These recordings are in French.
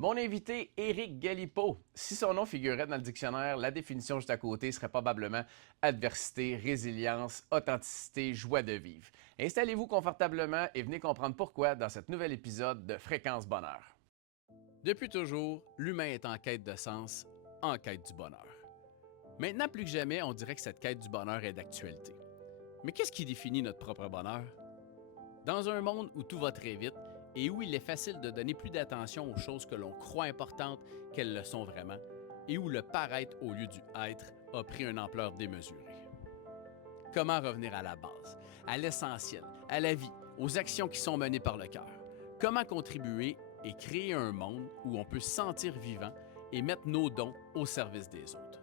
Mon invité, Éric Galipeau. Si son nom figurait dans le dictionnaire, la définition juste à côté serait probablement adversité, résilience, authenticité, joie de vivre. Installez-vous confortablement et venez comprendre pourquoi dans cet nouvel épisode de Fréquence Bonheur. Depuis toujours, l'humain est en quête de sens, en quête du bonheur. Maintenant plus que jamais, on dirait que cette quête du bonheur est d'actualité. Mais qu'est-ce qui définit notre propre bonheur? Dans un monde où tout va très vite et où il est facile de donner plus d'attention aux choses que l'on croit importantes qu'elles le sont vraiment, et où le paraître au lieu du être a pris une ampleur démesurée. Comment revenir à la base, à l'essentiel, à la vie, aux actions qui sont menées par le cœur? Comment contribuer et créer un monde où on peut se sentir vivant et mettre nos dons au service des autres?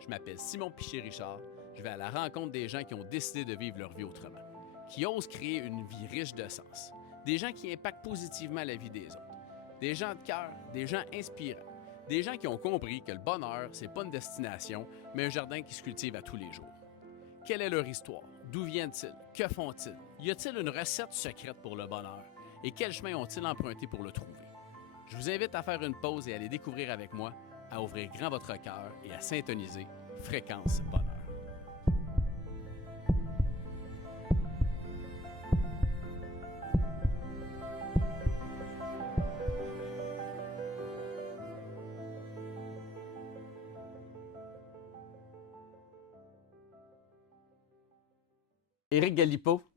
Je m'appelle Simon Piché-Richard, je vais à la rencontre des gens qui ont décidé de vivre leur vie autrement, qui osent créer une vie riche de sens, des gens qui impactent positivement la vie des autres, des gens de cœur, des gens inspirants, des gens qui ont compris que le bonheur, c'est pas une destination, mais un jardin qui se cultive à tous les jours. Quelle est leur histoire? D'où viennent-ils? Que font-ils? Y a-t-il une recette secrète pour le bonheur? Et quel chemin ont-ils emprunté pour le trouver? Je vous invite à faire une pause et à aller découvrir avec moi, à ouvrir grand votre cœur et à syntoniser Fréquence Bonheur. Éric Galipeau,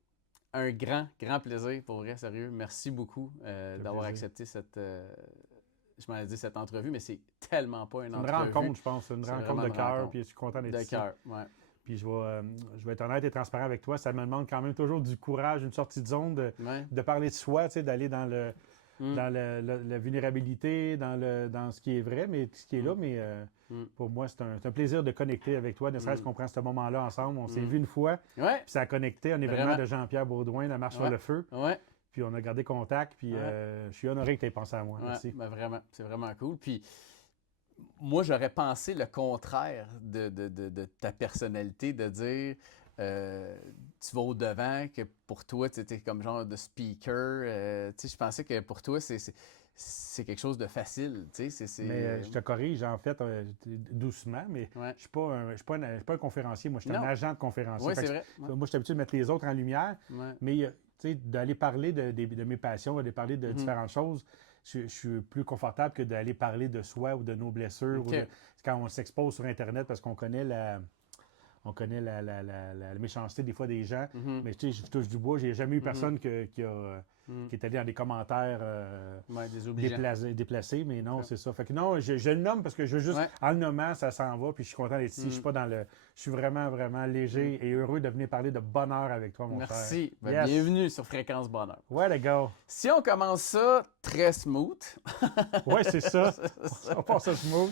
un grand plaisir, pour vrai, sérieux. Merci beaucoup d'avoir accepté je m'en ai dit cette entrevue, mais c'est tellement pas une entrevue. C'est une rencontre, je pense. C'est une rencontre de cœur, puis je suis content d'être ici. De cœur, ouais. Puis je vais être honnête et transparent avec toi. Ça me demande quand même toujours du courage, une sortie de zone, de parler de soi, d'aller dans la vulnérabilité, dans ce qui est vrai, mais ce qui est là. Mais pour moi, c'est un plaisir de connecter avec toi, ne serait-ce qu'on prend ce moment-là ensemble. On s'est vu une fois, puis ça a connecté un événement de Jean-Pierre Baudouin, la Marche sur le Feu. Ouais. Puis on a gardé contact, puis je suis honoré que tu aies pensé à moi. Merci. Ben vraiment, c'est vraiment cool. Puis moi, j'aurais pensé le contraire de ta personnalité, de dire tu vas au-devant, que pour toi, tu étais comme genre de speaker. Je pensais que pour toi, c'est quelque chose de facile. Mais je te corrige, en fait, doucement, mais je ne suis pas un conférencier. Moi, je suis un agent de conférencier. Oui, c'est vrai. Moi, je suis habitué de mettre les autres en lumière, mais d'aller parler de mes passions, d'aller parler de différentes choses, je suis plus confortable que d'aller parler de soi ou de nos blessures. Okay. Quand on s'expose sur Internet parce qu'on connaît la méchanceté des fois des gens. Mais tu sais, je touche du bois. J'ai jamais eu personne qui est allé dans des commentaires déplacés. Mais non, c'est ça. Fait que non, je le nomme parce que je veux juste, en le nommant, ça s'en va. Puis je suis content d'être ici. Je suis pas dans le... Je suis vraiment, vraiment léger et heureux de venir parler de bonheur avec toi, mon cher. Merci. Ben, bienvenue sur Fréquence Bonheur. Ouais, les gars. Si on commence ça très smooth. Oui, c'est ça. On passe ça smooth.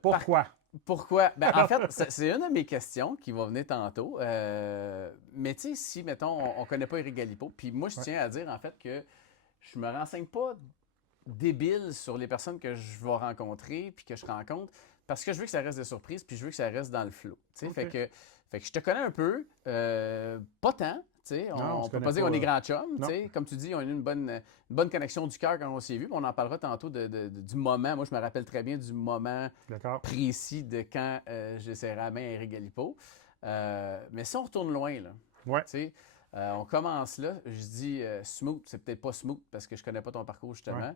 Pourquoi? Pourquoi? Ben, en fait, c'est une de mes questions qui va venir tantôt. Mais tu sais, si, mettons, on ne connaît pas Éric Galipeau, puis moi, je tiens à dire, en fait, que je me renseigne pas débile sur les personnes que je vais rencontrer, puis que je rencontre, parce que je veux que ça reste des surprises, puis je veux que ça reste dans le flow. Okay. Fait que je te connais un peu, pas tant. On ne peut pas dire qu'on est grands chums. Comme tu dis, on a eu une bonne connexion du cœur quand on s'est vu. On en parlera tantôt du moment. Moi, je me rappelle très bien du moment précis de quand j'ai serré la main à Éric Galipeau. Mais si on retourne loin, là, on commence là. Je dis smooth, c'est peut-être pas smooth parce que je connais pas ton parcours, justement.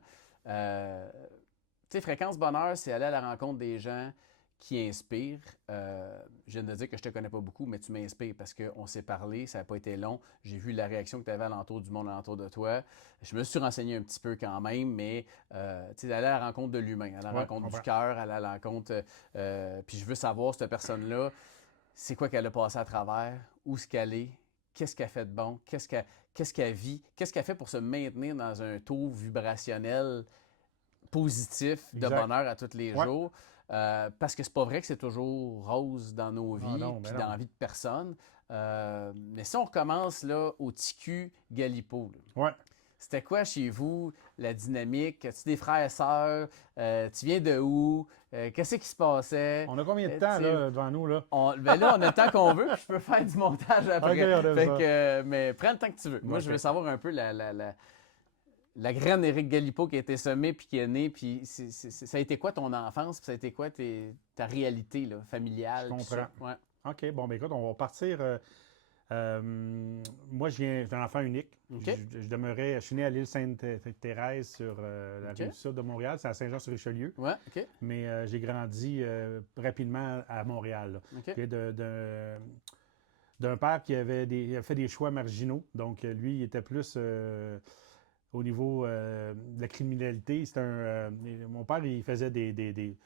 Fréquence Bonheur, c'est aller à la rencontre des gens qui inspire. Je viens de dire que je te connais pas beaucoup, mais tu m'inspires parce qu'on s'est parlé, ça n'a pas été long. J'ai vu la réaction que tu avais alentour du monde, alentour de toi. Je me suis renseigné un petit peu quand même, mais aller à la rencontre de l'humain, à la rencontre du cœur, à la rencontre... puis je veux savoir, cette personne-là, c'est quoi qu'elle a passé à travers, où est-ce qu'elle est, qu'est-ce qu'elle fait de bon, qu'est-ce qu'elle vit, qu'est-ce qu'elle fait pour se maintenir dans un taux vibrationnel positif de bonheur à tous les jours. Parce que c'est pas vrai que c'est toujours rose dans nos vies puis dans la vie de personne. Mais si on recommence là, au TQ Galipeau, c'était quoi chez vous la dynamique? As-tu des frères et sœurs? Tu viens de où? Qu'est-ce qui se passait? On a combien de temps là, devant nous? Là? Ben là, on a le temps qu'on veut, puis je peux faire du montage après. Mais prends le temps que tu veux. Moi, je veux savoir un peu la graine Éric Galipeau qui a été semée puis qui est née. Puis ça a été quoi ton enfance? Puis ça a été quoi ta réalité là, familiale? Je comprends. Ouais. OK, bon, ben écoute, on va partir. Moi, j'ai un enfant unique. Okay. Je suis né à l'île Sainte-Thérèse sur la rive sud de Montréal. C'est à Saint-Jean-sur-Richelieu. Ouais, OK. Mais j'ai grandi rapidement à Montréal. Okay. D'un père qui avait fait des choix marginaux. Donc, lui, il était plus au niveau de la criminalité. Mon père, il faisait c'était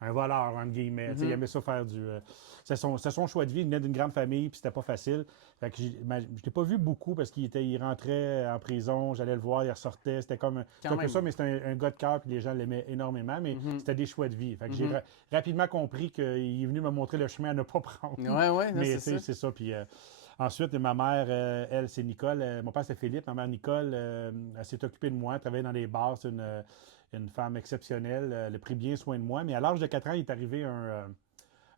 un voleur, entre guillemets. Il aimait ça faire du... c'est son choix de vie. Il venait d'une grande famille, puis c'était pas facile. Fait que je ne l'ai pas vu beaucoup parce il rentrait en prison, j'allais le voir, il ressortait. C'était comme ça, mais c'était un gars de cœur, puis les gens l'aimaient énormément, mais c'était des choix de vie. Fait que j'ai rapidement compris qu'il est venu me montrer le chemin à ne pas prendre. Ouais, mais c'est ça. Puis ensuite, ma mère, elle, c'est Nicole. Mon père, c'est Philippe. Ma mère, Nicole, elle s'est occupée de moi. Elle travaillait dans les bars. C'est une femme exceptionnelle. Elle a pris bien soin de moi. Mais à l'âge de 4 ans, il est arrivé un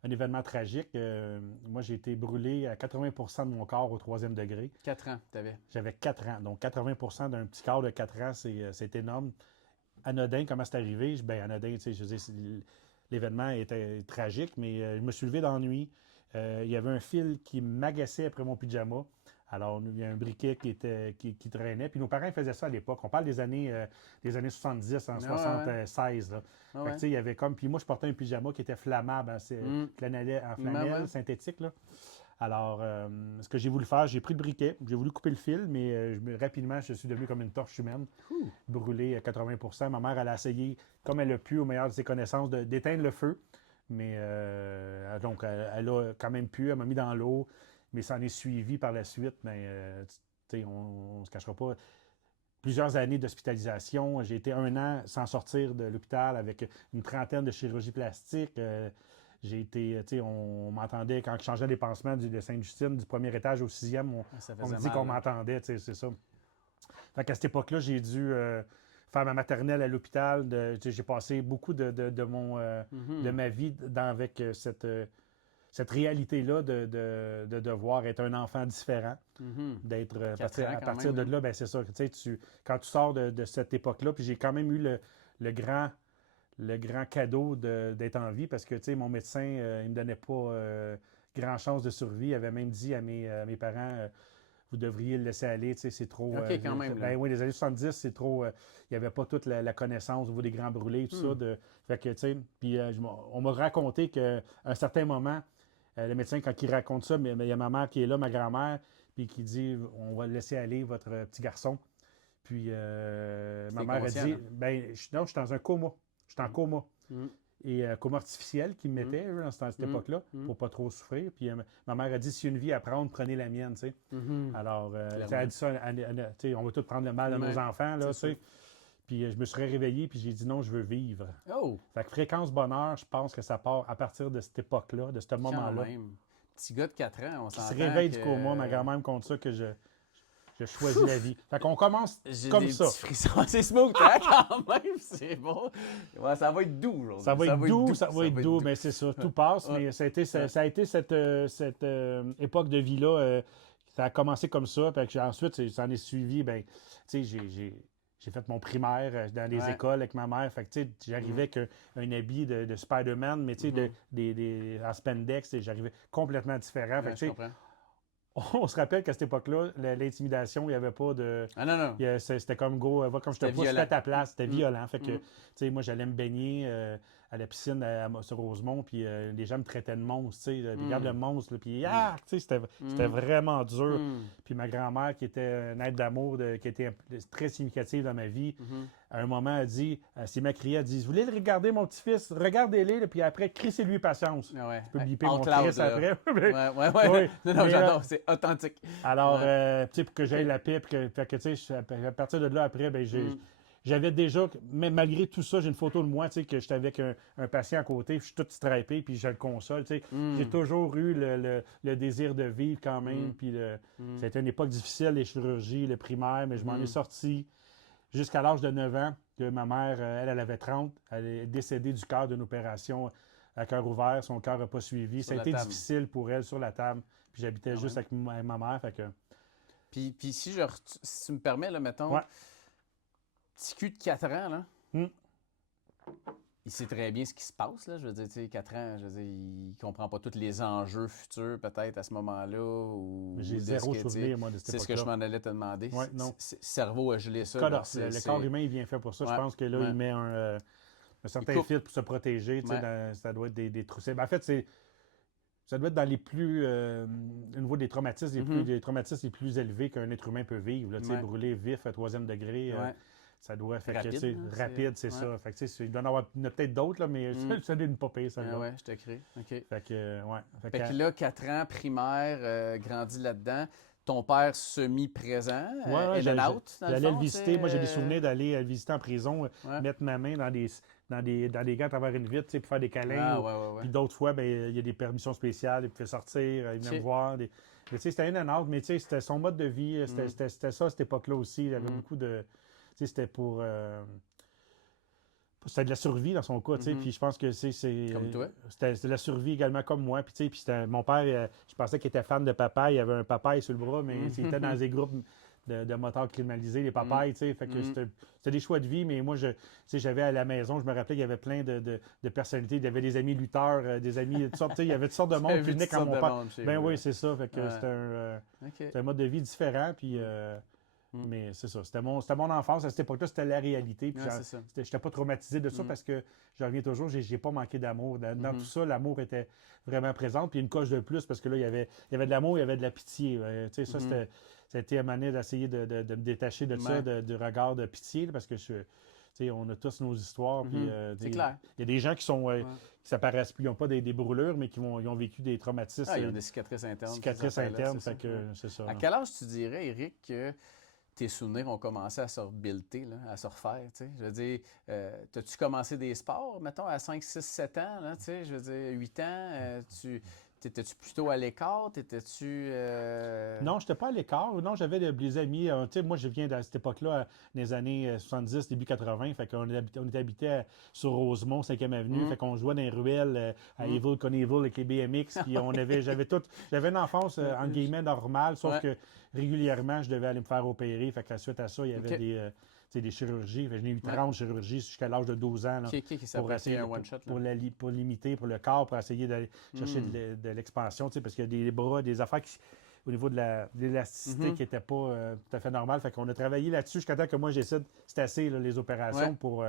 événement tragique. Moi, j'ai été brûlé à 80% de mon corps au 3e degré. 4 ans, tu avais? J'avais 4 ans. Donc, 80% d'un petit corps de 4 ans, c'est énorme. Anodin, comment c'est arrivé? Bien, anodin, tu sais, je veux dire, l'événement était tragique, mais je me suis levé dans la nuit. Il y avait un fil qui m'agaçait après mon pyjama. Alors, il y a un briquet qui traînait. Puis nos parents faisaient ça à l'époque. On parle des années 70, en 76. Là. Fait que, il y avait comme... Puis moi, je portais un pyjama qui était flammable, en flanelle synthétique. Là. Alors, ce que j'ai voulu faire, j'ai pris le briquet, j'ai voulu couper le fil, mais rapidement, je suis devenu comme une torche humaine, brûlé à 80%. Ma mère, elle a essayé, comme elle a pu, au meilleur de ses connaissances, d'éteindre le feu. Mais donc, elle a quand même pu, elle m'a mis dans l'eau, mais ça en est suivi par la suite. Mais on ne se cachera pas. Plusieurs années d'hospitalisation. J'ai été 1 an sans sortir de l'hôpital avec une trentaine de chirurgies plastiques. J'ai été, on m'entendait quand je changeais les pansements de Sainte-Justine, du 1er étage au 6e, on me dit qu'on m'entendait, c'est ça. Fait qu'à cette époque-là, j'ai dû faire ma maternelle à l'hôpital. J'ai passé beaucoup de ma vie avec cette réalité-là de devoir être un enfant différent, d'être à partir de là, ben c'est ça. Quand tu sors de cette époque-là, puis j'ai quand même eu le grand cadeau d'être en vie parce que mon médecin, il ne me donnait pas grand chance de survie. Il avait même dit à mes parents, vous devriez le laisser aller, c'est trop... OK, quand même. Ben oui, les années 70, c'est trop... il n'y avait pas toute la connaissance au niveau des grands brûlés, tout ça. Fait que, puis on m'a raconté qu'à un certain moment, le médecin, quand il raconte ça, mais il y a ma mère qui est là, ma grand-mère, puis qui dit, on va laisser aller votre petit garçon. Puis ma mère a dit, ben non, je suis dans un coma. Je suis en coma. Et coma artificiel qu'ils me mettaient dans cette époque-là pour pas trop souffrir. Puis ma mère a dit, s'il y a une vie à prendre, prenez la mienne. Alors, elle a dit ça, on va tous prendre le mal de nos enfants. Là, puis je me serais réveillé puis j'ai dit non, je veux vivre. Fait que fréquence bonheur, je pense que ça part à partir de cette époque-là, de ce moment-là. Petit gars de 4 ans, on s'entend. Qui se réveille du coma, ma grand-mère me compte ça que je choisis la vie. Fait qu'on commence comme ça. Petits frissons. C'est smooth, hein, quand même, c'est bon. Ouais, ça va être doux aujourd'hui. Ça va être doux, mais c'est ça, tout passe. Mais ça a été cette époque de vie-là. Ça a commencé comme ça. Puis ensuite, ça en est suivi. Ben, tu sais, j'ai fait mon primaire dans les écoles avec ma mère. Fait que, tu sais, j'arrivais avec un habit de Spider-Man, mais tu sais, en spandex, j'arrivais complètement différent. Fait que, tu sais, on se rappelle qu'à cette époque-là, l'intimidation, il n'y avait pas de... Ah non. C'était comme go, va comme je te pousse, fais ta place. C'était violent. Fait que, tu sais, moi, j'allais me baigner à la piscine sur Rosemont, puis les gens me traitaient de monstre, tu sais, regarde le monstre, puis tu sais, c'était vraiment dur. Puis ma grand-mère, qui était un être d'amour, qui était très significative dans ma vie, à un moment, elle dit, s'il m'a crié, elle dit, vous voulez le regarder, mon petit-fils? Regardez-les, puis après, crissez-lui patience. Ouais. Tu peux biper mon fils après. Ouais. Non, j'adore, c'est authentique. Alors, tu sais, pour que j'aille la paix, fait que, tu sais, à partir de là, après, ben, j'avais déjà, mais malgré tout ça, j'ai une photo de moi, tu sais, que j'étais avec un patient à côté, puis je suis tout stripé, puis je le console, tu sais. J'ai toujours eu le désir de vivre quand même, puis c'était une époque difficile, les chirurgies, le primaire, mais je m'en ai sorti jusqu'à l'âge de 9 ans, que ma mère, elle avait 30, elle est décédée du cœur d'une opération à cœur ouvert, son cœur n'a pas suivi. Ça a été difficile pour elle sur la table, puis j'habitais juste avec ma mère, fait que Puis si tu me permets, là, mettons, Ouais. petit cul de 4 ans, là, Mm. il sait très bien ce qui se passe, là. Je veux dire, tu sais, 4 ans, je veux dire, il comprend pas tous les enjeux futurs, peut-être, à ce moment-là. Ou J'ai de zéro ce que, tu sais, souvenir, moi, de cette c'est ce que je époque-là. m'en allais te demander. Ouais, non. Cerveau a gelé ça, là. Cut-off. Le corps humain, il vient fait pour ça. Je Ouais, pense que là, ouais. il met un certain coupe. fil pour se protéger. Tu sais, Ouais. ça doit être des trous. En fait, ça doit être dans les plus. Au niveau des traumatismes, les traumatismes les plus élevés qu'un être humain peut vivre. Là, tu sais, Ouais. brûler vif à 3e degré. Ouais. Ça doit. Fait Rapide, que, tu sais, hein, rapide, c'est ouais. ça. Fait que, tu sais, il doit y en avoir peut-être d'autres, là, mais ça n'est pas pire, celle-là. Ah ouais, je te crée. OK. Fait que, ouais. Fait que là, 4 ans, primaire, grandi là-dedans. Ton père semi-présent, ouais, in and out, dans le j'allais le fond, visiter. Moi, j'ai des tu sais, souvenirs d'aller le visiter en prison, ouais. mettre ma main dans des gants à travers une vitre, tu sais, pour faire des câlins. Ah, ouais. Puis d'autres fois, ben, il y a des permissions spéciales, il pouvait sortir, il venait Ok. me voir. Mais tu sais, c'était in and out, mais tu sais, c'était son mode de vie, c'était ça à cette époque-là aussi. Il y avait beaucoup de. Tu sais, c'était pour. C'était de la survie dans son cas, tu sais. Puis je pense que c'est. Comme toi. C'était de la survie également comme moi. Puis tu sais, mon père, je pensais qu'il était fan de papaye. Il avait un papaye sur le bras, mais il était dans des groupes de motards climatisés, les papayes, tu sais. Fait que c'était des choix de vie, mais moi, tu sais, j'avais à la maison, je me rappelais qu'il y avait plein de personnalités. Il y avait des amis lutteurs, des amis de toutes sortes, tu sais, il y avait toutes sortes de monde qui venaient quand mon père. Ben oui, c'est ça. Fait que c'était un mode de vie différent. Puis. Mais c'est ça. C'était mon enfance. À cette époque-là, c'était la réalité. Puis c'est ça. je n'étais pas traumatisé de ça parce que j'en reviens toujours, j'ai pas manqué d'amour. Dans tout ça, l'amour était vraiment présent. Puis une coche de plus parce que là, il y avait de l'amour, il y avait de la pitié. Tu sais, ça, c'était un moment d'essayer de me détacher de ça, du regard de pitié, là, parce que tu sais, on a tous nos histoires. Puis, c'est clair. Il y a des gens qui s'apparaissent plus, ils n'ont pas des brûlures, mais ils ont vécu des traumatismes. Ah, ils ont des cicatrices internes. Cicatrices internes, fait que c'est ça. À quel âge tu dirais, Éric, que tes souvenirs ont commencé à se rebuilder, à se refaire, tu sais? Je veux dire, t'as-tu commencé des sports, mettons, à 5, 6, 7 ans, là, tu sais? Je veux dire, 8 ans, t'étais-tu plutôt à l'écart? T'étais-tu... Non, je n'étais pas à l'écart. Non, j'avais des amis. Tu sais, moi, je viens de cette époque-là, dans les années 70, début 80. Fait qu'on était habité sur Rosemont, 5e Avenue. Fait qu'on jouait dans les ruelles à Evil Knievel avec les BMX. Puis j'avais une enfance, entre guillemets, normale, sauf que régulièrement, je devais aller me faire opérer. Fait que suite à ça, il y avait des chirurgies. Fait que j'ai eu 30 chirurgies jusqu'à l'âge de 12 ans. Là, pour essayer un one-shot. Pour limiter, pour le corps, pour essayer d'aller chercher de l'expansion. Parce qu'il y a des bras, des affaires au niveau de l'élasticité qui n'était pas tout à fait normale. Fait qu'on a travaillé là-dessus jusqu'à temps que moi, j'essaie de assez les opérations pour...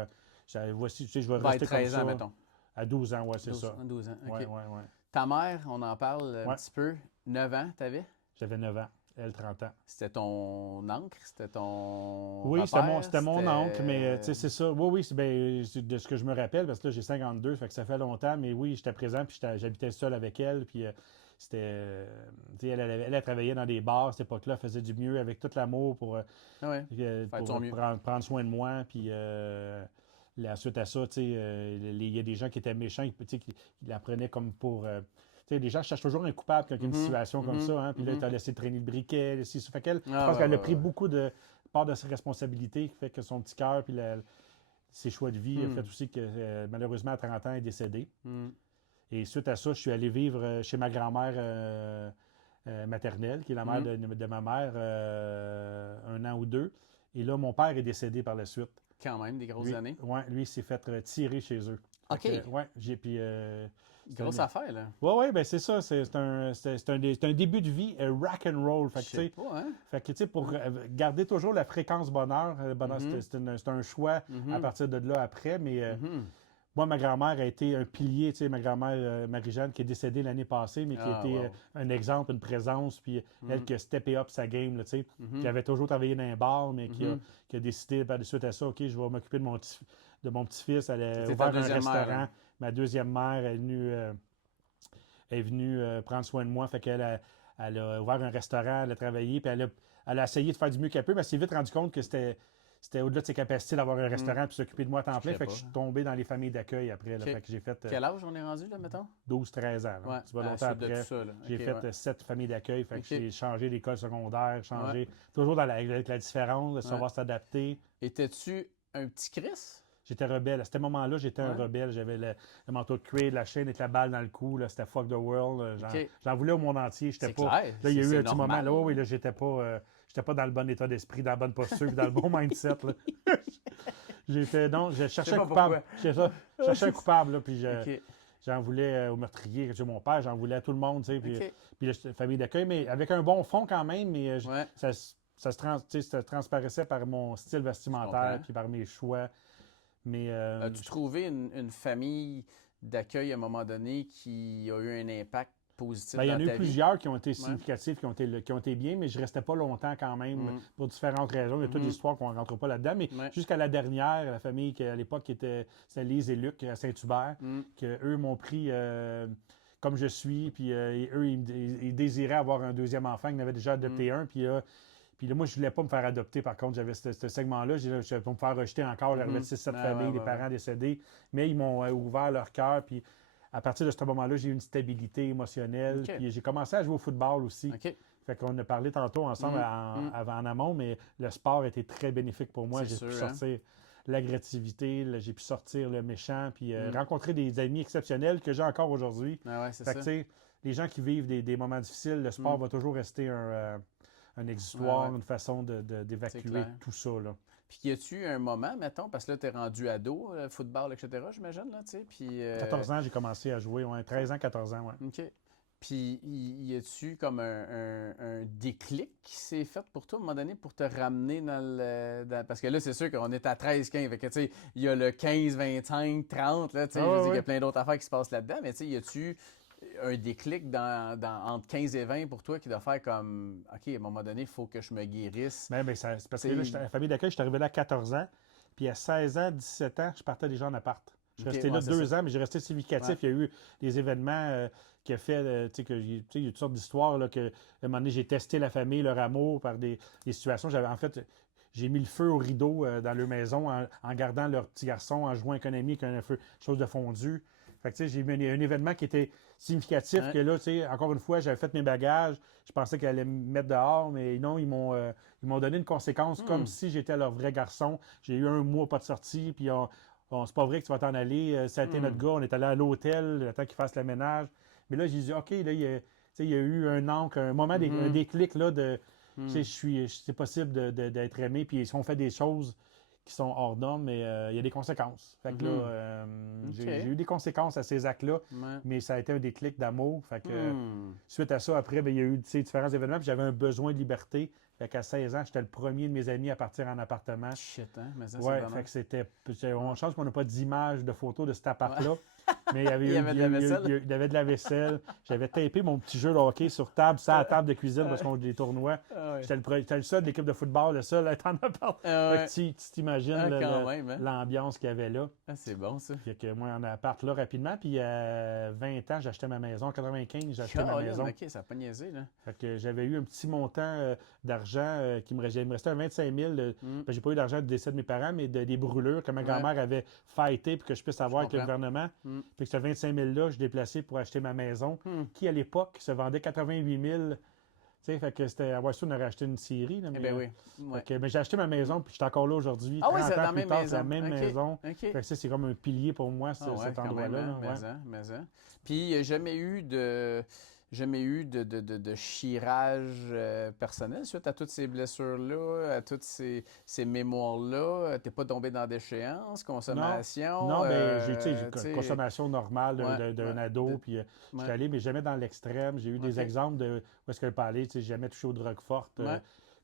voici, tu sais, je vais rester 13 comme ans, ça. mettons. À 12 ans, c'est ça. 12 ans, OK. Ouais. Ta mère, on en parle un petit peu. 9 ans, t'avais? J'avais 9 ans. Elle, 30 ans. C'était ton oncle? C'était ton Oui, repère, c'était mon oncle, mais tu sais, c'est ça. Oui, c'est de ce que je me rappelle, parce que là, j'ai 52, fait que ça fait longtemps, mais oui, j'étais présent, puis j'habitais seul avec elle, puis c'était... tu sais, elle travaillait dans des bars à cette époque-là, elle faisait du mieux avec tout l'amour pour prendre soin de moi, puis... suite à ça, tu sais, il y a des gens qui étaient méchants, qui la prenaient comme pour... les gens cherchent toujours un coupable quand il y a une situation comme ça. Hein, puis là, tu as laissé traîner le briquet. Fait qu'elle, je pense qu'elle a pris beaucoup de part de ses responsabilités, qui fait que son petit cœur puis ses choix de vie a fait aussi que, malheureusement, à 30 ans, elle est décédée. Et suite à ça, je suis allé vivre chez ma grand-mère maternelle, qui est la mère de ma mère, 1 an ou 2. Et là, mon père est décédé par la suite. Quand même, des grosses années. Oui, lui, il s'est fait tirer chez eux. OK. Puis... grosse affaire, là. Oui, ben c'est ça. C'est un début de vie rock and roll. Fait que, Je sais pas, hein? Fait que, tu sais, pour garder toujours la fréquence bonheur, c'est un choix à partir de là après. Mais moi, ma grand-mère a été un pilier. Tu sais, ma grand-mère Marie-Jeanne, qui est décédée l'année passée, mais qui a été un exemple, une présence. Puis elle qui a steppé up sa game, tu sais, qui avait toujours travaillé dans un bar, mais qui a décidé, par de suite à ça, OK, je vais m'occuper de mon petit-fils. Elle a ouvert un restaurant. Mère, hein? Ma deuxième mère est venue prendre soin de moi. Fait qu'elle elle a ouvert un restaurant, elle a travaillé, puis elle a essayé de faire du mieux qu'elle peut, mais elle s'est vite rendu compte que c'était au-delà de ses capacités d'avoir un restaurant et s'occuper de moi à temps plein. Fait que je suis tombé dans les familles d'accueil après. Là, fait que j'ai fait, quel âge on est rendu, là, mettons? 12-13 ans. Là. Tu vois, longtemps après. J'ai fait 7 familles d'accueil. Fait que j'ai changé l'école secondaire, toujours avec la différence, de savoir s'adapter. Étais-tu un petit Chris? J'étais rebelle. À ce moment-là, j'étais un rebelle. J'avais le manteau de cuir, la chaîne avec la balle dans le cou. C'était fuck the world. J'en voulais au monde entier. J'étais pas. Clair. Là, il y a eu un petit moment. Là, oui, là, j'étais pas j'étais pas dans le bon état d'esprit, dans la bonne posture, puis dans le bon mindset. Là. Je cherchais un coupable. Je cherchais un coupable, là, puis j'en voulais au meurtrier, mon père, j'en voulais à tout le monde, tu sais, puis la famille d'accueil, mais avec un bon fond quand même, mais ça se transparaissait par mon style vestimentaire, puis par mes choix. Mais, as-tu trouvé une famille d'accueil à un moment donné qui a eu un impact positif dans ta vie? Il y en a eu plusieurs qui ont été significatifs, qui ont été bien, mais je ne restais pas longtemps quand même pour différentes raisons. Il y a toute l'histoire qu'on ne rentre pas là-dedans. Mais jusqu'à la dernière, la famille qui à l'époque c'était Lise et Luc à Saint-Hubert, qu'eux m'ont pris comme je suis, puis eux, ils désiraient avoir un deuxième enfant, ils en avaient déjà adopté un, puis là, moi, je ne voulais pas me faire adopter. Par contre, j'avais ce segment-là. Je ne pas me faire rejeter encore. J'avais 6-7 familles, des parents décédés. Mais ils m'ont ouvert leur cœur. Puis à partir de ce moment-là, j'ai eu une stabilité émotionnelle. Puis j'ai commencé à jouer au football aussi. Fait qu'on a parlé tantôt ensemble en amont, mais le sport était très bénéfique pour moi. J'ai pu sortir l'agressivité, j'ai pu sortir le méchant, puis rencontrer des amis exceptionnels que j'ai encore aujourd'hui. Fait que, les gens qui vivent des moments difficiles, le sport va toujours rester un exutoire, une façon d'évacuer tout ça. Là. Puis y a-tu un moment, mettons, parce que là, tu es rendu ado, football, etc., j'imagine, là, tu sais, puis... 14 ans, j'ai commencé à jouer, 13 ans, 14 ans, OK. Puis y a-tu comme un déclic qui s'est fait pour toi, à un moment donné, pour te ramener parce que là, c'est sûr qu'on est à 13-15, fait que, tu sais, il y a le 15, 25, 30, là, tu sais, je veux dire, il y a plein d'autres affaires qui se passent là-dedans, mais tu sais, y a-tu un déclic entre 15 et 20 pour toi qui doit faire comme, OK, à un moment donné, il faut que je me guérisse. C'est parce que là, la famille d'accueil, je suis arrivé là à 14 ans, puis à 16 ans, 17 ans, je partais déjà en appart. Je suis resté là 2 ans, mais j'ai resté significatif. Il y a eu des événements qui ont fait, il y a toutes sortes d'histoires, là, que, à un moment donné, j'ai testé la famille, leur amour par des situations. J'ai mis le feu au rideau dans leur maison en gardant leur petit garçon, en jouant économie avec un feu, chose de fondu. Fait que, j'ai eu un événement qui était significatif, que là, encore une fois, j'avais fait mes bagages, je pensais qu'ils allaient me mettre dehors, mais non, ils m'ont donné une conséquence comme si j'étais leur vrai garçon. J'ai eu 1 mois pas de sortie, puis c'est pas vrai que tu vas t'en aller. Ça a été notre gars, on est allé à l'hôtel, le temps qu'il fasse le ménage. Mais là, j'ai dit, OK, là, il y a eu un moment, un déclic là, de, c'est possible d'être aimé, puis si on fait des choses qui sont hors normes, mais il y a des conséquences. Fait que là, j'ai eu des conséquences à ces actes-là, mais ça a été un déclic d'amour. Fait que suite à ça, après, il y a eu différents événements, puis j'avais un besoin de liberté. Fait qu'à 16 ans, j'étais le premier de mes amis à partir en appartement. Shit, hein? Mais ça, fait que c'était... On a chance qu'on n'a pas d'image de photos de cet appart-là. Mais il y avait de la vaisselle. J'avais tapé mon petit jeu de hockey sur la table de cuisine parce qu'on a des tournois. J'étais le seul de l'équipe de football, le seul à être en appart. Tu t'imagines l'ambiance qu'il y avait là. Ah, c'est bon, ça. Fait que moi, en appart là rapidement. Puis à 20 ans, j'achetais ma maison. En 95, j'ai acheté ma maison. OK, ça n'a pas niaisé, là. Fait que j'avais eu un petit montant d'argent qui me restait un 25 000. J'ai pas eu d'argent du décès de mes parents, mais des brûlures que ma grand-mère avait fighté pour que je puisse avoir avec le gouvernement. Puis que ce 25 000-là, je l'ai placé pour acheter ma maison, qui à l'époque se vendait 88 000. Tu sais, fait que c'était. Ouais, ça, on aurait acheté une série. Là, mais, oui. Mais j'ai acheté ma maison, puis j'étais encore là aujourd'hui. Ah oui, c'est la même maison. C'est la même maison. Fait que c'est comme un pilier pour moi, cet endroit-là. Puis il n'y a jamais eu de chirage personnel suite à toutes ces blessures-là, à toutes ces mémoires-là. Tu n'es pas tombé dans la déchéance, consommation? Non, j'ai consommation normale d'un ado, puis je suis allé, mais jamais dans l'extrême. J'ai eu des exemples de où est-ce qu'elle parlait, j'ai jamais touché aux drogues fortes.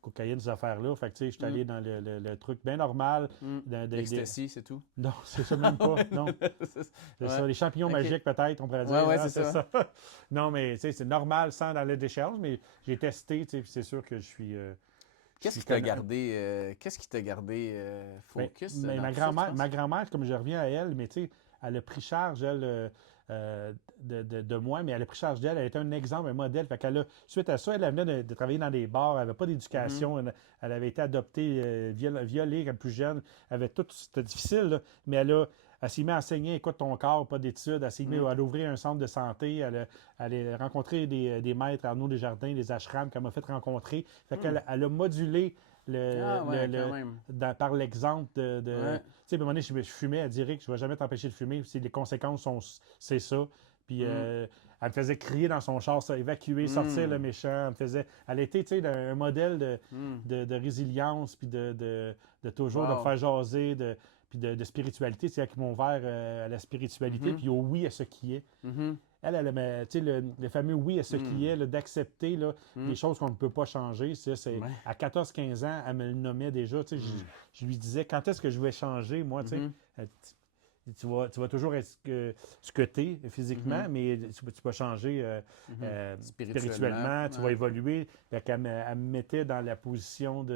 Cocaïne, ces affaires-là. Fait que, je suis allé dans le truc bien normal. L'ecstasy, c'est tout? Non, c'est ça même pas. Non. C'est ça. Les champignons magiques, peut-être, on pourrait dire. Oui, c'est ça. Non, mais c'est normal sans dans la déchéance, mais j'ai testé, puis c'est sûr que je suis. Qu'est-ce qui t'a gardé focus? Ma grand-mère, comme je reviens à elle, mais tu sais, elle a pris charge, elle. De moi, mais elle a pris charge d'elle. Elle était un exemple, un modèle. Fait qu'elle suite à ça, elle venait de travailler dans des bars. Elle n'avait pas d'éducation. Elle avait été adoptée, violée quand plus jeune. C'était difficile, là, mais elle s'est mise à enseigner, écoute ton corps, pas d'études. Elle s'est mise à ouvrir un centre de santé. Elle a rencontré des maîtres, Arnaud Desjardins, des ashrams qu'elle m'a fait rencontrer. Fait qu'elle a modulé par l'exemple de tu sais, à un moment donné, je fumais, elle dirait que je ne vais jamais t'empêcher de fumer. Les conséquences c'est ça. Puis elle me faisait crier dans son char, évacuer, sortir le méchant. Elle était, tu sais, un modèle de résilience, puis de toujours de faire jaser, puis de spiritualité. C'est elle qui m'a ouvert à la spiritualité, puis au oui à ce qui est. Elle aimait, tu sais, le fameux oui à ce qui est, d'accepter les choses qu'on ne peut pas changer. À 14-15 ans, elle me le nommait déjà. Tu sais, je lui disais, quand est-ce que je vais changer, moi, tu sais? Tu vas toujours être ce que tu es physiquement, mais tu vas changer spirituellement, tu vas évoluer. Elle me mettait dans la position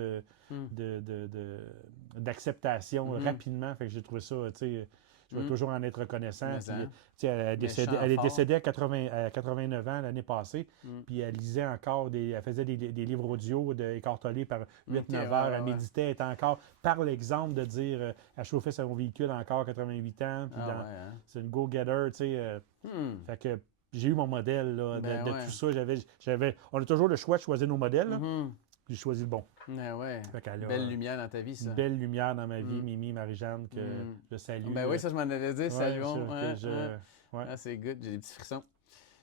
d'acceptation rapidement. Fait que j'ai trouvé ça, tu sais, je vais toujours en être reconnaissant. Puis, elle est décédée à 89 ans l'année passée. Puis elle lisait encore, elle faisait des livres audio écartelés par 8-9 heures. Elle méditait, elle était encore, par l'exemple de dire, elle chauffait son véhicule encore 88 ans. Puis c'est une go-getter, tu sais. Fait que j'ai eu mon modèle là, de tout ça. On a toujours le choix de choisir nos modèles. Là. J'ai choisi le bon. Belle lumière dans ta vie, ça. Une belle lumière dans ma vie, Mimi, Marie-Jeanne, que je salue. Ben oui, ça, je m'en avais dit, saluons. C'est good, j'ai des petits frissons.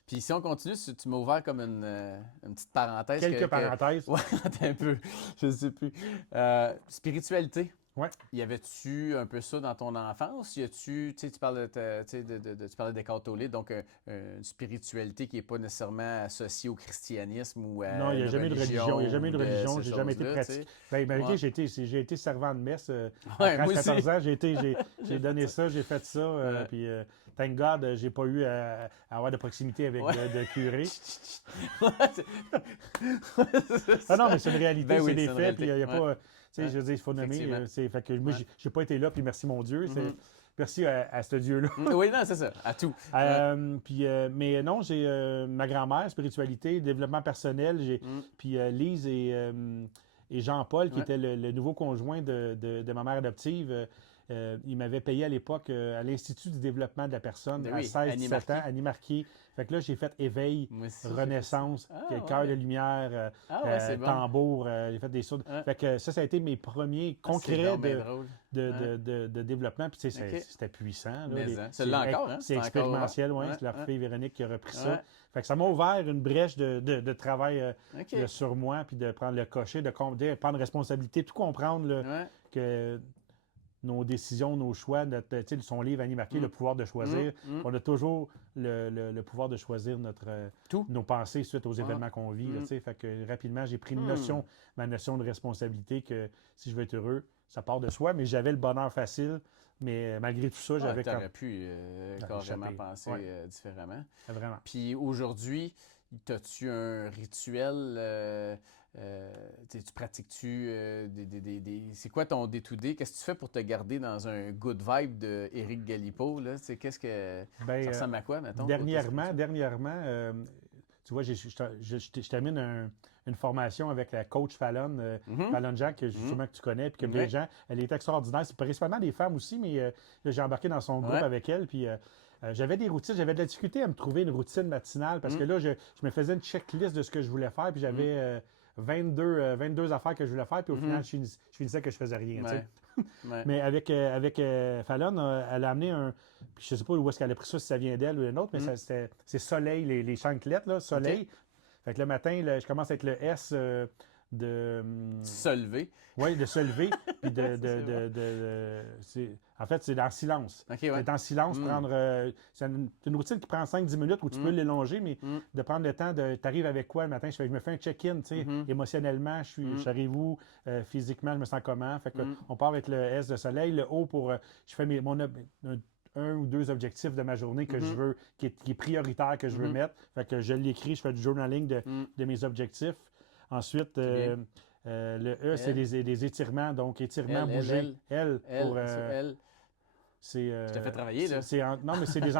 Puis si on continue, tu m'as ouvert comme une petite parenthèse. Quelques parenthèses. Ouais, un peu, je ne sais plus. Spiritualité. Ouais. Y avait-tu un peu ça dans ton enfance? Tu parlais d'Eckhart Tolle, donc une spiritualité qui n'est pas nécessairement associée au christianisme ou à non, il n'y a jamais eu de religion. Il n'y a jamais eu de religion. J'ai jamais été pratique. Ben, j'ai été servant de messe. À 14 ans, j'ai donné ça, j'ai fait ça. Puis, thank God, j'ai pas eu à avoir de proximité avec de curé. Non, mais c'est une réalité, c'est des faits. Puis, il n'y a pas... Tu sais, je veux dire, il faut nommer. Fait que moi, j'ai pas été là, puis merci mon Dieu. Merci à ce Dieu-là. Oui, non, c'est ça, à tout. Mais non, j'ai ma grand-mère, spiritualité, développement personnel. Puis Lise et Jean-Paul, qui était le nouveau conjoint de ma mère adoptive, il m'avait payé à l'époque à l'Institut du développement de la personne à 16-17 ans, Annie Marquis. Fait que là, j'ai fait éveil, renaissance, cœur de lumière, tambour, j'ai fait des sauts. Fait que ça a été mes premiers concrets de développement. Puis tu sais, c'était puissant. C'est là encore, hein? C'est expérimentiel, oui. C'est la fille Véronique qui a repris ça. Fait que ça m'a ouvert une brèche de travail sur moi, puis de prendre le cocher, de prendre responsabilité, tout comprendre que nos décisions, nos choix, son livre Annie Marquis, Le pouvoir de choisir. On a toujours le pouvoir de choisir nos pensées suite aux événements qu'on vit. Fait que rapidement, j'ai pris ma notion de responsabilité que si je veux être heureux, ça part de soi, mais j'avais le bonheur facile. Mais malgré tout ça, j'avais tu aurais pu carrément penser différemment. Vraiment. Puis aujourd'hui, as-tu un rituel? Tu pratiques-tu c'est quoi ton day-to-day? Qu'est-ce que tu fais pour te garder dans un good vibe de Éric Galipeau? Là? Qu'est-ce que ça ressemble à quoi, mettons? Dernièrement, tu vois, je termine une formation avec la coach Fallon, Fallon Jack, que sûrement que tu connais, puis que des gens, elle est extraordinaire. C'est principalement des femmes aussi, mais j'ai embarqué dans son groupe avec elle, puis j'avais des routines, j'avais de la difficulté à me trouver une routine matinale, parce que là, je me faisais une checklist de ce que je voulais faire, puis j'avais 22 affaires que je voulais faire, puis au final, je finissais que je faisais rien. Mais avec Fallon, elle a amené puis je ne sais pas où est-ce qu'elle a pris ça, si ça vient d'elle ou d'une autre, mais c'est Soleil, les chanclettes, là, Soleil. Fait que le matin, je commence avec le S de... Se lever. Oui, de se lever. Puis en fait, c'est dans silence. C'est en silence, prendre... c'est une routine qui prend 5-10 minutes où tu peux l'élonger, mais de prendre le temps de... T'arrives avec quoi le matin? Je me fais un check-in, tu sais, émotionnellement, j'arrive où? Physiquement, je me sens comment? Fait que on part avec le S de soleil, le O pour... je fais un ou deux objectifs de ma journée que je veux, qui est prioritaire, que je veux mettre. Fait que je l'écris, je fais du journaling de mes objectifs. Ensuite, le E, c'est des étirements. Donc, étirements, bouger. L. Je t'ai fait travailler, là. Non, mais c'est des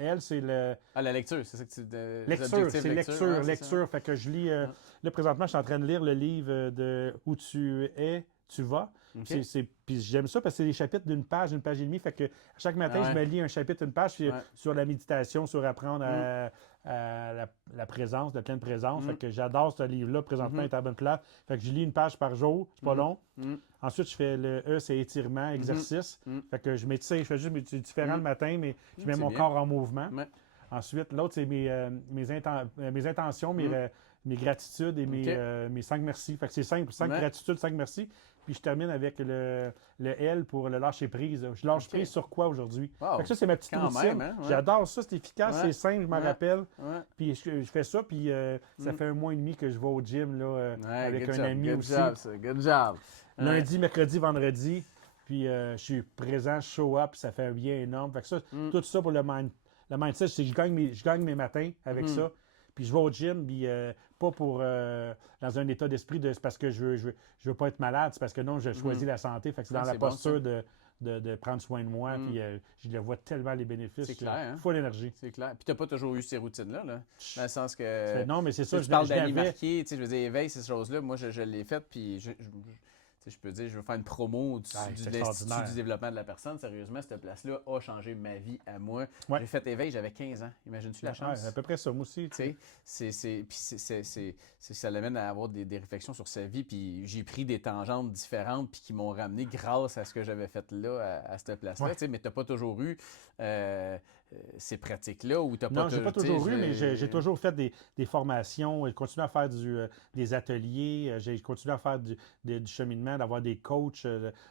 L, c'est le... Ah, la lecture, c'est ça que tu... Lecture, c'est lecture. Fait que je lis... Là, présentement, je suis en train de lire le livre de « Où tu es, tu vas ». Puis j'aime ça parce que c'est des chapitres d'une page et demie. Fait que chaque matin, je me lis un chapitre, une page sur la méditation, sur apprendre à la présence, la pleine présence. Fait que j'adore ce livre-là. Présentement, il est à la bonne place. Fait que je lis une page par jour. C'est pas long. Ensuite, je fais le E, c'est étirement, exercice. Fait que je m'étire, je fais juste différent le matin, mais je mets mon corps en mouvement. Ensuite, l'autre, c'est mes intentions, mes gratitudes et mes 5 merci. Fait que c'est 5 gratitudes, 5 merci. Puis je termine avec le L pour le lâcher prise. Je lâche prise sur quoi aujourd'hui? Wow. Fait que ça, c'est ma petite routine. Hein? Ouais. J'adore ça, c'est efficace, c'est simple, je m'en rappelle. Ouais. Puis je fais ça, puis ça fait 1 mois et demi que je vais au gym là, avec un ami aussi. Good job. Lundi, mercredi, vendredi. Puis je suis présent, je show up, ça fait un bien énorme. Fait que ça, tout ça pour le mindset, c'est que je gagne mes matins avec ça. Puis je vais au gym, puis pas pour dans un état d'esprit c'est parce que je veux pas être malade, c'est parce que non, je choisis la santé. Fait que c'est dans la posture de prendre soin de moi, puis je le vois tellement les bénéfices. C'est clair, hein? Full énergie. C'est clair. Puis t'as pas toujours eu ces routines-là, là? Dans le sens que... Non, mais c'est ça. Tu parles d'amis marqués, je veux dire, éveil, ces choses-là. Moi, je l'ai fait, puis je peux dire, je veux faire une promo du l'Institut du développement de la personne. Sérieusement, cette place-là a changé ma vie à moi. Ouais. J'ai fait éveil, j'avais 15 ans. Imagines-tu la chance? Ouais, à peu près ça, moi aussi. Puis ça l'amène à avoir des réflexions sur sa vie. Puis j'ai pris des tangentes différentes puis qui m'ont ramené grâce à ce que j'avais fait là, à cette place-là. Ouais. Mais tu n'as pas toujours eu ces pratiques-là ou tu n'as pas... Non, je n'ai pas toujours eu, mais j'ai toujours fait des formations. J'ai continué à faire des ateliers. J'ai continué à faire du cheminement, d'avoir des coachs.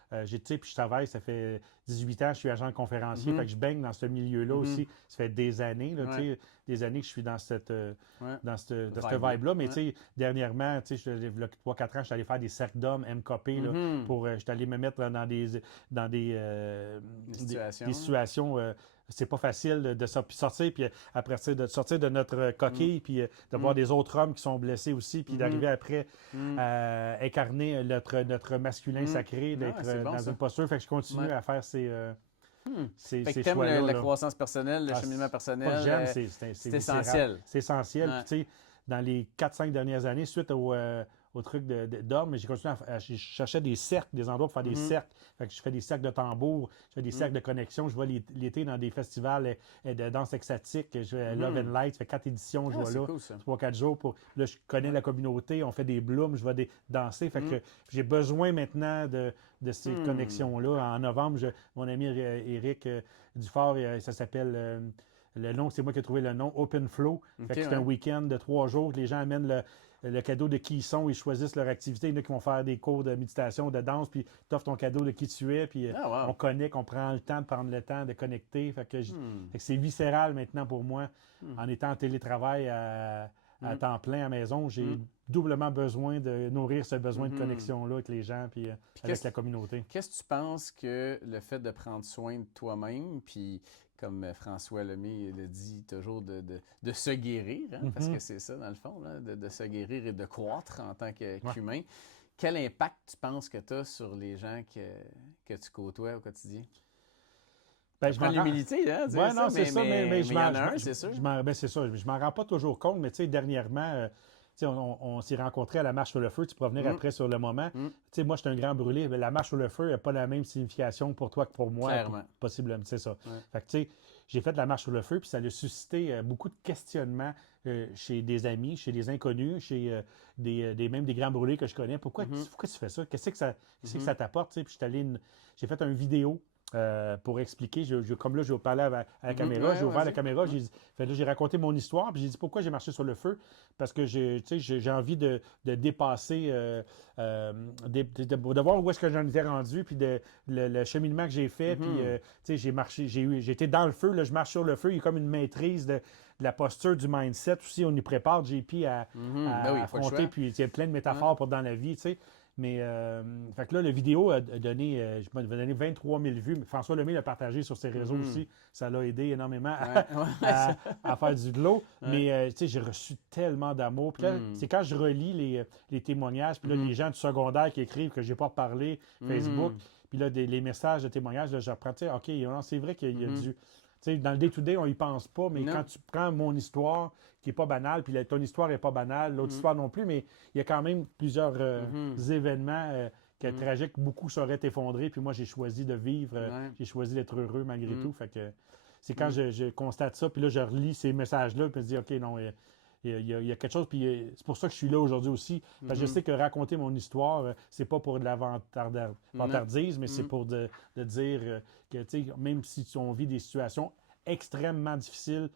Puis je travaille, ça fait 18 ans, je suis agent conférencier, fait que je baigne dans ce milieu-là aussi. Ça fait des années, là, des années que je suis dans cette vibe-là. Mais dernièrement, il y a 3-4 ans, je suis allé faire des cercles d'hommes MKP pour je suis allé me mettre dans des situations. C'est pas facile de sortir, puis après de sortir de notre coquille, puis de voir des autres hommes qui sont blessés aussi, puis d'arriver après à incarner notre masculin sacré, d'être dans une posture. Fait que je continue à faire ces choix-là. La croissance personnelle, le cheminement personnel, c'est essentiel. C'est essentiel. Puis tu sais, dans les 4-5 dernières années, suite au truc d'hommes, j'ai continué je cherchais des cercles, des endroits pour faire des cercles. Fait que je fais des cercles de tambour, je fais des cercles de connexion. Je vais l'été dans des festivals de danse extatique. Je vais à Love and Light, ça fait 4 éditions, je vais là, cool, 3-4 jours. Là, je connais la communauté, on fait des blooms, je vais danser. Fait que j'ai besoin maintenant de ces connexions-là. En novembre, mon ami Éric Dufort, ça s'appelle... le nom, c'est moi qui ai trouvé le nom, Open Flow. Fait que c'est un week-end de 3 jours que les gens amènent le cadeau de qui ils sont, ils choisissent leur activité. Il y en a qui vont faire des cours de méditation, de danse, puis tu offres ton cadeau de qui tu es, puis on connecte, on prend le temps de prendre le temps de connecter. Fait que c'est viscéral maintenant pour moi. En étant en télétravail à temps plein à la maison, j'ai doublement besoin de nourrir ce besoin de connexion-là avec les gens, puis avec la communauté. Qu'est-ce que tu penses que le fait de prendre soin de toi-même, puis comme François Lemay le dit toujours, de se guérir, hein, parce que c'est ça dans le fond, là, de se guérir et de croître en tant qu'humain. Quel impact tu penses que tu as sur les gens que tu côtoies au quotidien? Je prends l'humilité, hein? Oui, non, c'est ça, mais il y en a un, c'est sûr. C'est ça, je m'en rends pas toujours compte, mais tu sais, dernièrement... on s'est rencontrés à la marche sur le feu. Tu pourras venir après sur le moment. Moi, je suis un grand brûlé. Mais la marche sur le feu n'a pas la même signification pour toi que pour moi. Clairement. Possiblement, c'est ça. Fait que, j'ai fait la marche sur le feu, puis ça a suscité beaucoup de questionnements chez des amis, chez des inconnus, chez même des grands brûlés que je connais. Pourquoi tu fais ça? Qu'est-ce que ça t'apporte? Puis j'ai fait une vidéo pour expliquer, comme là, je parlais à la caméra, j'ai ouvert la caméra, j'ai raconté mon histoire, puis j'ai dit pourquoi j'ai marché sur le feu, parce que j'ai envie de dépasser, de voir où est-ce que j'en étais rendu, puis le cheminement que j'ai fait, puis j'ai été dans le feu, là, je marche sur le feu, il y a comme une maîtrise de la posture, du mindset aussi, on y prépare JP à affronter, puis il y a plein de métaphores pour dans la vie, tu sais. Mais, fait que là, la vidéo a donné, 23 000 vues. François Lemay l'a partagé sur ses réseaux aussi. Ça l'a aidé énormément à faire du glow. Mais, tu sais, j'ai reçu tellement d'amour. Puis là, c'est quand je relis les témoignages, puis là, les gens du secondaire qui écrivent que je n'ai pas parlé, Facebook, puis là, les messages de témoignages, là, je reprends, tu sais, OK, c'est vrai qu'il y a du... T'sais, dans le day-to-day, on y pense pas, mais quand tu prends mon histoire, qui n'est pas banale, puis ton histoire n'est pas banale, l'autre histoire non plus, mais il y a quand même plusieurs événements tragiques, beaucoup seraient effondrés, puis moi, j'ai choisi de vivre, j'ai choisi d'être heureux malgré tout. Fait que c'est quand je constate ça, puis là, je relis ces messages-là, puis je me dis, OK, non, il y a quelque chose, puis c'est pour ça que je suis là aujourd'hui aussi. Parce que je sais que raconter mon histoire, c'est pas pour de la vantardise, mais c'est pour de dire que, même si on vit des situations extrêmement difficiles,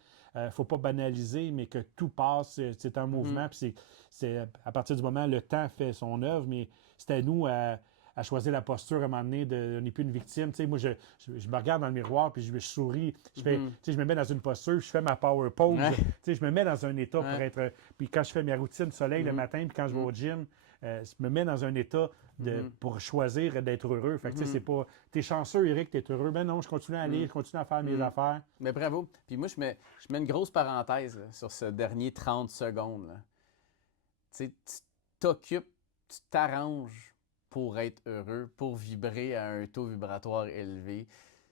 faut pas banaliser, mais que tout passe, c'est un mouvement, puis c'est à partir du moment où le temps fait son œuvre, mais c'est à nous à choisir la posture à un moment donné, on n'est plus une victime. Tu sais, moi, je me regarde dans le miroir, puis je souris, tu sais, je me mets dans une posture, je fais ma power pose, tu sais, je me mets dans un état pour être... Puis quand je fais ma routine soleil le matin, puis quand je vais au gym, je me mets dans un état pour choisir d'être heureux. Fait que, tu sais, c'est pas... T'es chanceux, Éric, t'es heureux. Ben non, je continue à aller, je continue à faire mes affaires. Mais bravo. Puis moi, je mets une grosse parenthèse là, sur ce dernier 30 secondes. Là. Tu sais, tu t'occupes, tu t'arranges pour être heureux, pour vibrer à un taux vibratoire élevé.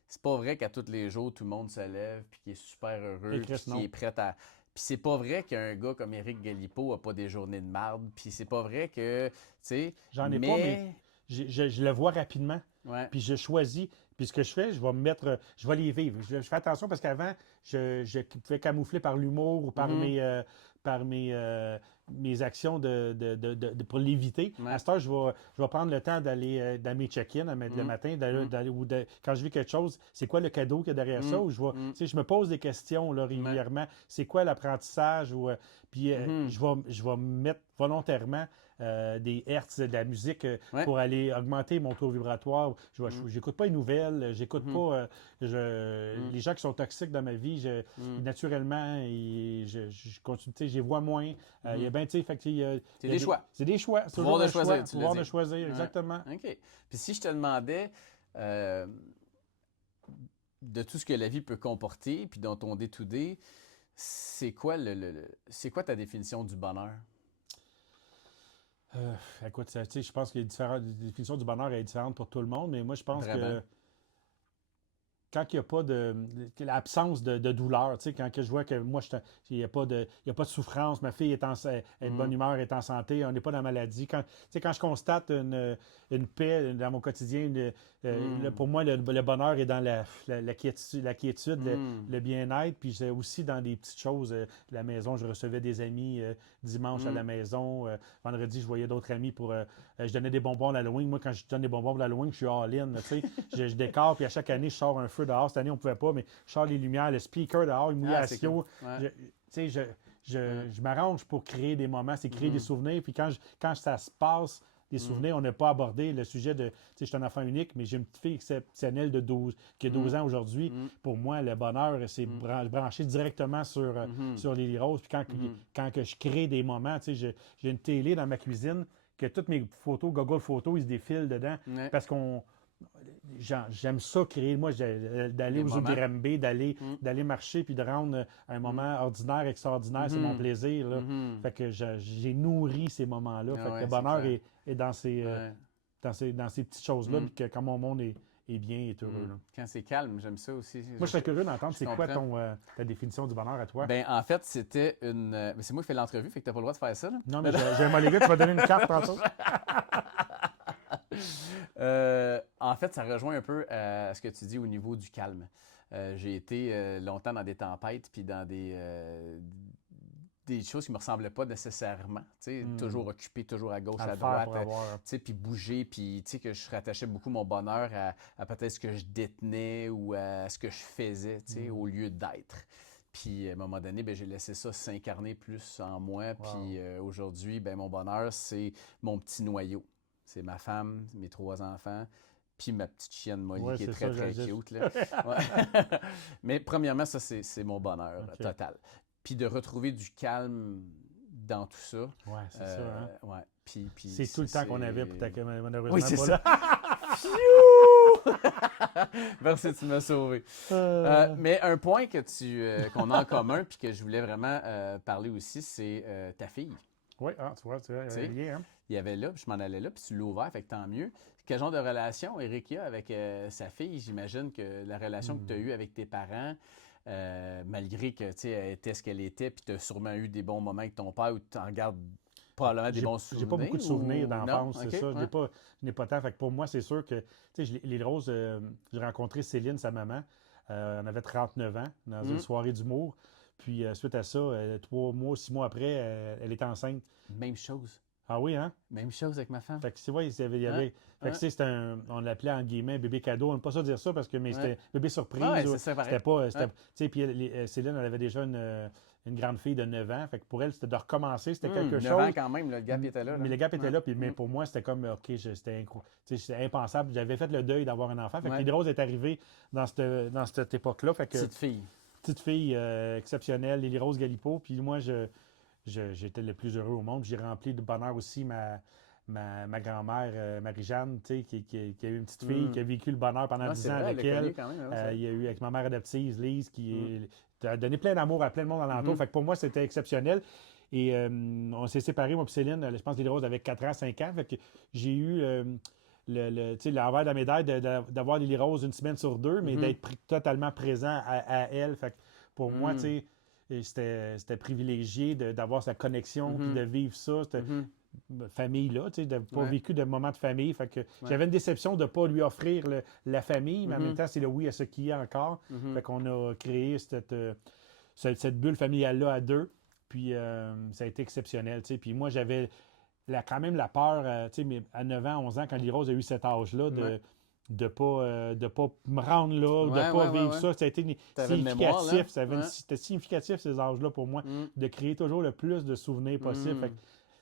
C'est pas vrai qu'à tous les jours, tout le monde se lève puis qu'il est super heureux, puis qu'il est prêt à... Puis c'est pas vrai qu'un gars comme Éric Galipo a pas des journées de marde, puis c'est pas vrai que, tu sais... J'en ai pas, mais je le vois rapidement, puis je choisis. Puis ce que je fais, je vais me mettre... Je vais les vivre. Je fais attention parce qu'avant, je fais camoufler par l'humour ou par mes actions pour l'éviter. À cette heure, je vais prendre le temps d'aller dans mes check-in le matin, quand je vis quelque chose, c'est quoi le cadeau qu'il y a derrière ça? Ou je me pose des questions là, régulièrement. C'est quoi l'apprentissage? Puis je vais me mettre volontairement des hertz, de la musique pour aller augmenter mon taux vibratoire. J'écoute pas les nouvelles, j'écoute pas les gens qui sont toxiques dans ma vie. Naturellement, je continue, je les vois moins. Il y a bien, tu sais, c'est des choix. C'est des choix. C'est pouvoir de choisir. Pouvoir de choisir, exactement. OK. Puis si je te demandais de tout ce que la vie peut comporter, puis dans ton day-to-day, c'est quoi ta définition du bonheur? Écoute, je pense que la définition du bonheur est différente pour tout le monde, mais moi, je pense que quand il n'y a pas l'absence de douleur, quand je vois que moi, il n'y a pas de souffrance, ma fille est de bonne humeur, est en santé, on n'est pas dans la maladie. Quand je constate une paix dans mon quotidien, pour moi, le bonheur est dans la quiétude, le bien-être, puis c'est aussi dans des petites choses. La maison, je recevais des amis dimanche à la maison. Vendredi, je voyais d'autres amis je donnais des bonbons à l'Halloween. Moi, quand je donne des bonbons pour l'Halloween, je suis all-in. Je décore, puis à chaque année, je sors un feu dehors. Cette année, on ne pouvait pas, mais je sors les lumières, le speaker dehors, il mouillait à Sio. Je m'arrange pour créer des moments, c'est créer des souvenirs. Puis quand ça se passe, des souvenirs, on n'a pas abordé le sujet de... Je suis un enfant unique, mais j'ai une petite fille exceptionnelle qui a 12 ans aujourd'hui. Pour moi, le bonheur, c'est branché directement sur Lily Rose. Puis quand que je crée des moments, j'ai une télé dans ma cuisine que toutes mes photos, Google Photos, ils se défilent dedans. Parce j'aime ça créer, moi, d'aller aux Obirambe, d'aller marcher puis de rendre un moment ordinaire, extraordinaire, c'est mon plaisir. Là. Fait que j'ai nourri ces moments-là. Fait que le bonheur est dans ces petites choses-là, puis que quand mon monde est bien, est heureux. Là. Quand c'est calme, j'aime ça aussi. Moi, je serais curieux d'entendre, c'est quoi ta définition du bonheur à toi? Ben, en fait, c'était c'est moi qui fais l'entrevue, fait que t'as pas le droit de faire ça. Là. Non, mais j'ai un mollet, tu vas donner une carte tantôt. En fait, ça rejoint un peu à ce que tu dis au niveau du calme. J'ai été longtemps dans des tempêtes puis dans des choses qui ne me ressemblaient pas nécessairement. Toujours occupé, toujours à gauche, à droite. Puis bouger, puis que je rattachais beaucoup mon bonheur à peut-être ce que je détenais ou à ce que je faisais au lieu d'être. Puis à un moment donné, j'ai laissé ça s'incarner plus en moi. Puis aujourd'hui, mon bonheur, c'est mon petit noyau. C'est ma femme, mes 3 enfants, puis ma petite chienne Molly qui est très, très cute. Là. Mais premièrement, ça, c'est mon bonheur total. Puis de retrouver du calme dans tout ça. Oui, c'est ça. Hein? Ouais. Puis c'est tout le temps qu'on avait pour malheureusement. Oui, c'est ça. Merci, tu m'as sauvé. Mais un point qu'on a en commun puis que je voulais vraiment parler aussi, c'est ta fille. Oui, tu vois, hein? Il y avait là, puis je m'en allais là, puis tu l'as ouvert, fait que tant mieux. Quel genre de relation Éric a avec sa fille? J'imagine que la relation que tu as eue avec tes parents, malgré que elle était ce qu'elle était, puis tu as sûrement eu des bons moments avec ton père où tu en gardes probablement des bons souvenirs. J'ai pas beaucoup de souvenirs d'enfance, c'est ça. Je n'ai pas tant. Fait que pour moi, c'est sûr que, les Roses, j'ai rencontré Céline, sa maman. On avait 39 ans, dans une soirée d'humour. Puis suite à ça, 3 mois, 6 mois après, elle était enceinte. Même chose. Ah oui, hein? Même chose avec ma femme. Fait que tu vois, fait que c'était on l'appelait en guillemets bébé cadeau. On n'aime pas ça dire ça parce que mais c'était bébé surprise. Ouais, c'est ça, pareil. C'était pas. Tu sais, puis Céline, elle avait déjà une grande fille de 9 ans. Fait que pour elle, c'était de recommencer. C'était quelque 9 chose. ans quand même, là, le gap était là. Mais le gap était là. Puis, mais pour moi, c'était comme, OK, c'était impensable. J'avais fait le deuil d'avoir un enfant. Fait que Lily Rose est arrivée dans cette époque-là. Fait que, petite fille exceptionnelle, Lily Rose Galipo. Puis moi, j'étais le plus heureux au monde. J'ai rempli de bonheur aussi ma grand-mère, Marie-Jeanne, qui a eu une petite fille, qui a vécu le bonheur pendant 10 ans avec elle. Il y a eu avec ma mère adoptive, Lise, qui a donné plein d'amour à plein de monde alentour. Fait que pour moi, c'était exceptionnel. Et on s'est séparés, moi et Céline, je pense que Lily Rose avait 4 ans, 5 ans. Fait que j'ai eu l'envers de la médaille d'avoir Lily Rose une semaine sur deux, mais d'être totalement présent à elle. Fait que pour moi, tu sais, c'était privilégié d'avoir sa connexion puis de vivre ça, cette famille-là, tu sais, de pas vécu de moments de famille. Fait que j'avais une déception de ne pas lui offrir la famille, mais en même temps, c'est le oui à ce qui est encore. Fait qu'on a créé cette bulle familiale-là à deux. Puis ça a été exceptionnel, tu sais. Puis moi, j'avais quand même la peur, tu sais, à 9 ans, 11 ans, quand Lily Rose a eu cet âge-là, de pas me rendre là, de pas vivre ça. Ça a été significatif. C'était significatif, ces âges-là, pour moi, de créer toujours le plus de souvenirs possible. Fait que,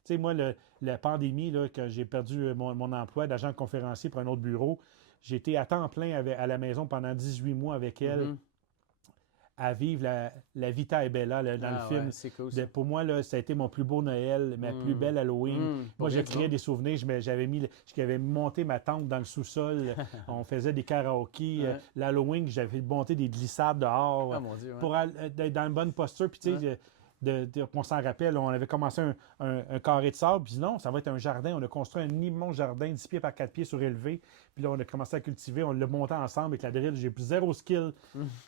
tu sais, moi, la pandémie, là, quand j'ai perdu mon emploi d'agent conférencier pour un autre bureau, j'ai été à temps plein à la maison pendant 18 mois avec elle, à vivre la Vita e Bella dans le film. C'est cool, pour moi, là, ça a été mon plus beau Noël, ma plus belle Halloween. Moi, j'ai créé des souvenirs. J'avais monté ma tente dans le sous-sol. On faisait des karaokés. L'Halloween, j'avais monté des glissades dehors pour être dans une bonne posture. Puis, tu sais, on s'en rappelle, on avait commencé un carré de sable, puis non, ça va être un jardin. On a construit un immense jardin, 10 pieds par 4 pieds surélevé. Puis là, on a commencé à cultiver, on l'a monté ensemble avec la drill. J'ai plus zéro skill.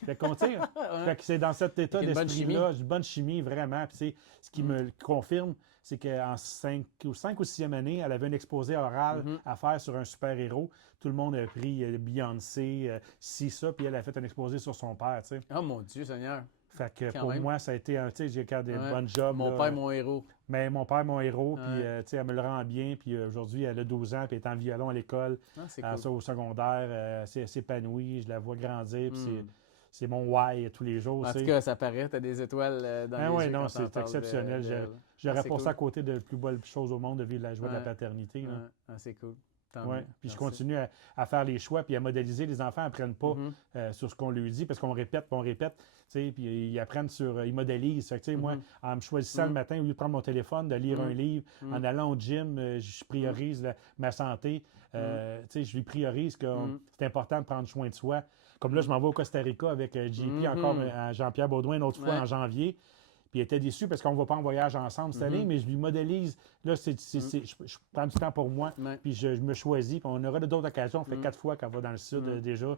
Fait qu'on tire. Fait que c'est dans cet état d'esprit-là, une bonne chimie, vraiment. Puis ce qui me confirme, c'est qu'en 5 ou 6e année, elle avait un exposé oral à faire sur un super-héros. Tout le monde a pris Beyoncé, ça, puis elle a fait un exposé sur son père, tu sais. Oh mon Dieu, Seigneur! Fait que pour moi, ça a été tu sais, j'ai gardé un bon job. Mon père, mon héros. Mais mon père, mon héros, puis tu sais, elle me le rend bien. Puis aujourd'hui, elle a 12 ans, puis elle est en violon à l'école, cool. Au secondaire, elle s'épanouit, je la vois grandir, puis c'est mon why tous les jours. En tout cas, ça paraît, tu as des étoiles dans les yeux. Non, c'est exceptionnel. J'aurais pas ça à côté de la plus belle chose au monde, de vivre la joie de la paternité. C'est cool. Puis je continue à faire les choix, puis à modéliser. Les enfants n'apprennent pas sur ce qu'on lui dit, parce qu'on répète, puis ils apprennent ils modélisent. Fait que, moi, en me choisissant le matin, au lieu de prendre mon téléphone, de lire un livre, en allant au gym, je priorise ma santé. Je lui priorise que c'est important de prendre soin de soi. Comme là, je m'en vais au Costa Rica avec JP, encore à Jean-Pierre Baudouin, une autre fois en janvier. Puis il était déçu parce qu'on ne va pas en voyage ensemble cette année, mais je lui modélise. Là, je prends du temps pour moi, puis je me choisis. Puis on aura d'autres occasions. On fait 4 fois qu'on va dans le sud déjà.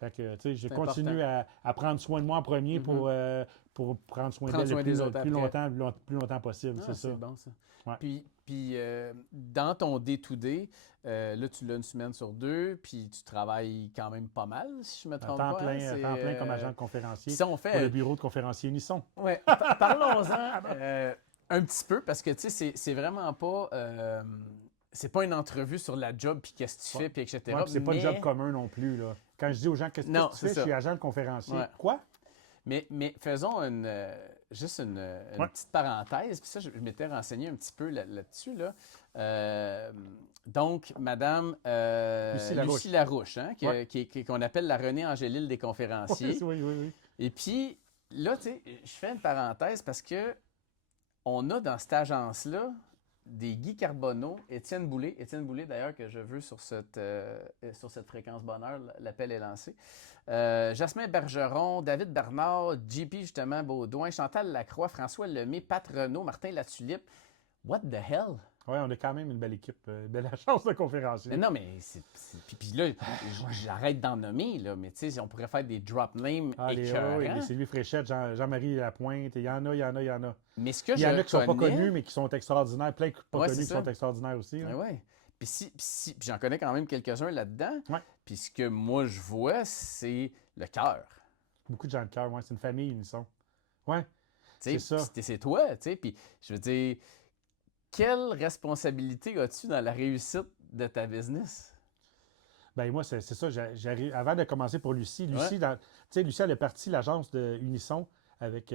Fait que, tu sais, je continue à prendre soin de moi en premier pour prendre soin d'elle le plus longtemps possible. C'est bon, ça. Ouais. Puis dans ton day-to-day, là, tu l'as une semaine sur 2, puis tu travailles quand même pas mal, si je me trompe pas. Temps plein comme agent de conférencier pour le bureau de conférencier Unisson. Oui, parlons-en un petit peu, parce que, tu sais, c'est vraiment pas... c'est pas une entrevue sur la job, puis qu'est-ce que tu fais, puis etc. Ouais, puis c'est pas un job commun non plus, là. Quand je dis aux gens, qu'est-ce que tu fais, je suis agent de conférencier. Ouais. Quoi? Mais faisons juste une petite parenthèse, puis ça, je m'étais renseigné un petit peu là-dessus. Donc, Madame Lucie Larouche, hein, qu'on appelle la Renée Angélil des conférenciers. Oui. Et puis, là, tu sais, je fais une parenthèse parce que on a dans cette agence-là des Guy Carbonneau, Étienne Boulay, d'ailleurs, que je veux sur cette fréquence bonheur, l'appel est lancé. Jasmin Bergeron, David Bernard, JP, justement, Baudouin, Chantal Lacroix, François Lemay, Pat Renaud, Martin Latulippe. What the hell? Oui, on a quand même une belle équipe, belle agence de conférenciers. Mais non, mais puis là, j'arrête d'en nommer, là, mais tu sais, on pourrait faire des drop names écœurants. Oui, Sylvie Fréchette, Jean-Marie Lapointe, il y en a. Mais ce que il y en a qui ne sont pas connus, mais qui sont extraordinaires. Plein de pas connus qui sont extraordinaires aussi. Oui. Puis j'en connais quand même quelques-uns là-dedans. Ouais. Puis ce que moi, je vois, c'est le cœur. Beaucoup de gens de cœur, oui. C'est une famille, Unisson. Oui, c'est ça. C'est toi, tu sais. Puis je veux dire... quelle responsabilité as-tu dans la réussite de ta business? Ben moi, c'est ça. Avant de commencer pour Lucie, Ouais. Lucie, elle est partie l'agence de Unisson avec,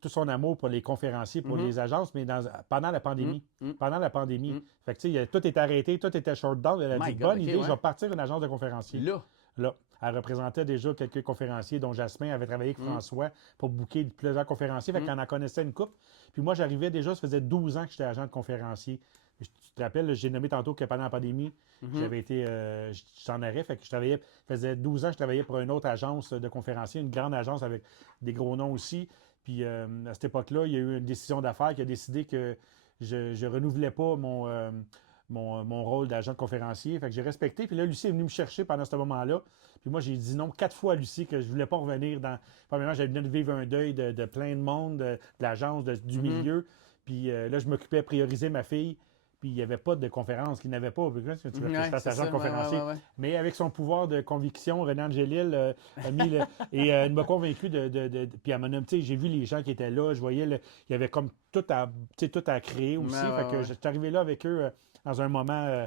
tout son amour pour les conférenciers, pour les agences, mais pendant la pandémie. Pendant la pandémie. Fait que, tout était arrêté, tout était short down. Elle a My dit, God, bonne OK, idée, ouais. je vais partir une agence de conférenciers. Là. Là. Elle représentait déjà quelques conférenciers, dont Jasmin avait travaillé avec François pour booker plusieurs conférenciers. Fait qu'elle en connaissait une couple. Puis moi, j'arrivais déjà, ça faisait 12 ans que j'étais agent de conférencier. Tu te rappelles, j'ai nommé tantôt que pendant la pandémie, j'avais été, j'étais en arrêt, fait que ça faisait 12 ans que je travaillais pour une autre agence de conférenciers, une grande agence avec des gros noms aussi. Puis à cette époque-là, il y a eu une décision d'affaires qui a décidé que je ne renouvelais pas mon rôle d'agent de conférencier. Fait que j'ai respecté. Puis là, Lucie est venue me chercher pendant ce moment-là. Puis moi, j'ai dit non 4 fois à Lucie que je ne voulais pas revenir dans. Premièrement, j'avais venu de vivre un deuil de plein de monde, de l'agence, du milieu. Puis là, je m'occupais à prioriser ma fille. Puis il n'y avait pas de conférence, qu'il n'avait pas. Tu veux que je fasse agent de conférencier. Ouais. Mais avec son pouvoir de conviction, René Angélil a mis elle m'a convaincu puis elle m'a nommé, j'ai vu les gens qui étaient là, je voyais, il y avait comme tout à créer aussi. Fait que j'étais arrivé là avec eux dans un moment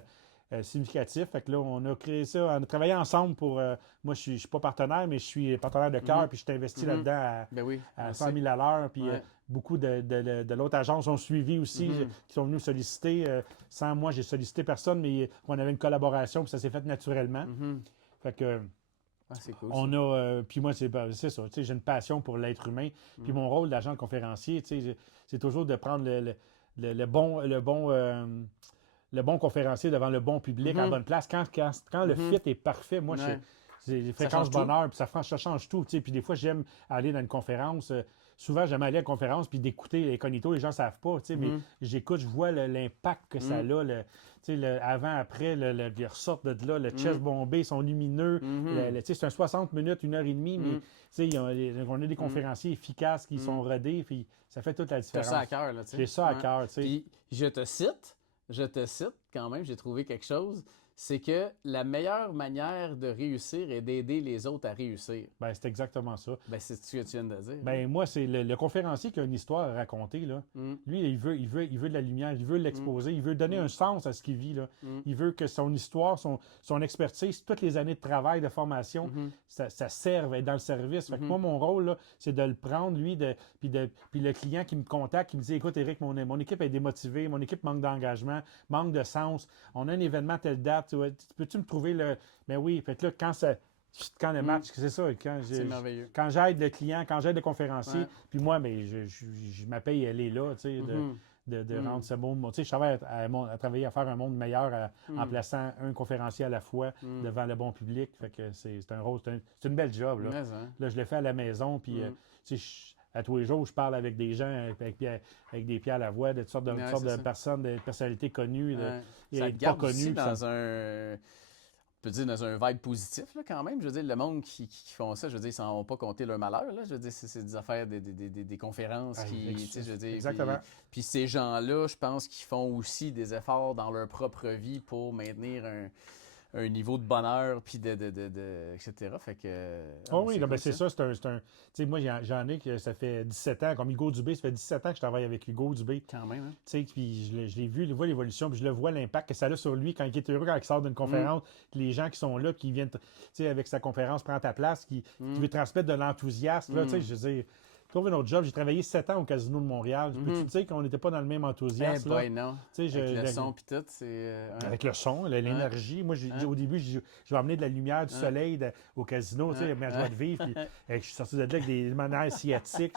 significatif. Fait que là, on a créé ça, on a travaillé ensemble pour. Moi, je ne suis pas partenaire, mais je suis partenaire de cœur, puis je suis investi là-dedans à 100 000 à l'heure. Puis beaucoup de l'autre agence ont suivi aussi, qui sont venus solliciter. Sans moi, j'ai sollicité personne, mais on avait une collaboration, puis ça s'est fait naturellement. Fait que. C'est cool. On a. Puis moi, c'est ça. J'ai une passion pour l'être humain. Puis mon rôle d'agent de conférencier, c'est toujours de prendre le bon conférencier devant le bon public, à la bonne place. Quand le fit est parfait, moi, c'est les fréquences bonheur, puis ça change tout. Puis des fois, j'aime aller dans une conférence. Souvent, j'aime aller à une conférence puis d'écouter les cognitos. Les gens ne savent pas, mais j'écoute, je vois l'impact que ça a. Avant, après, ils ressortent de là, le chest bombé, ils sont lumineux. C'est un 60 minutes, 1h30, mais on a des conférenciers efficaces qui sont rodés, puis ça fait toute la différence. T'as ça à cœur, là, tu sais. J'ai ça à cœur, tu sais. Puis je te cite quand même, j'ai trouvé quelque chose, c'est que la meilleure manière de réussir est d'aider les autres à réussir. Ben, c'est exactement ça. Ben, c'est ce que tu viens de dire. Ben, moi, c'est le conférencier qui a une histoire à raconter, là. Lui, il veut de la lumière, il veut l'exposer, il veut donner un sens à ce qu'il vit, là. Il veut que son histoire, son expertise, toutes les années de travail, de formation, ça serve à être dans le service. Fait que moi, mon rôle, là, c'est de le prendre, lui, puis le client qui me contacte, qui me dit, écoute, Éric, mon équipe est démotivée, mon équipe manque d'engagement, manque de sens, on a un événement telle date, peux-tu me trouver le. Mais oui, fait que là, quand le match, c'est ça. C'est merveilleux. Quand j'aide le client, quand j'aide le conférencier, puis moi, mais ma paye, elle est là, tu sais, de rendre ce monde. Tu sais, je travaille à travailler à faire un monde meilleur en plaçant un conférencier à la fois devant le bon public. Fait que c'est un rôle, c'est une belle job, là. Mais, hein. Là, je le fais à la maison, puis tu sais, à tous les jours, je parle avec des gens avec des pieds à la voix, de toutes sortes de personnes, de personnalités connues, ça et te pas garde connues. aussi dans un... On peut dire dans un vibe positif, là, quand même. Je veux dire, le monde qui font ça, je veux dire, ils s'en vont pas compter leur malheur, là. Je veux dire, c'est des affaires, des conférences qui... Tu sais, je veux dire, exactement. Puis ces gens-là, je pense qu'ils font aussi des efforts dans leur propre vie pour maintenir un niveau de bonheur, puis etc. Fait que... oui, cool, c'est ça. Tu sais, moi, j'en ai que ça fait 17 ans, comme Hugo Dubé, ça fait 17 ans que je travaille avec Hugo Dubé. Quand même, hein? Tu sais, puis je l'ai vu, je vois l'évolution, puis je le vois l'impact que ça a sur lui quand il est heureux, quand il sort d'une conférence, les gens qui sont là, qui viennent, tu sais, avec sa conférence, prend ta place, qui veut transmettre de l'enthousiasme, là, tu sais, je veux dire... Trouve un autre job. J'ai travaillé 7 ans au Casino de Montréal. Peux-tu dire qu'on n'était pas dans le même enthousiasme? Non. Avec le son puis tout, c'est... Avec le son, l'énergie. Moi, au début, je vais amener de la lumière, du soleil au casino, tu sais, ma joie de vivre. Puis, je suis sorti de là avec des manières sciatiques.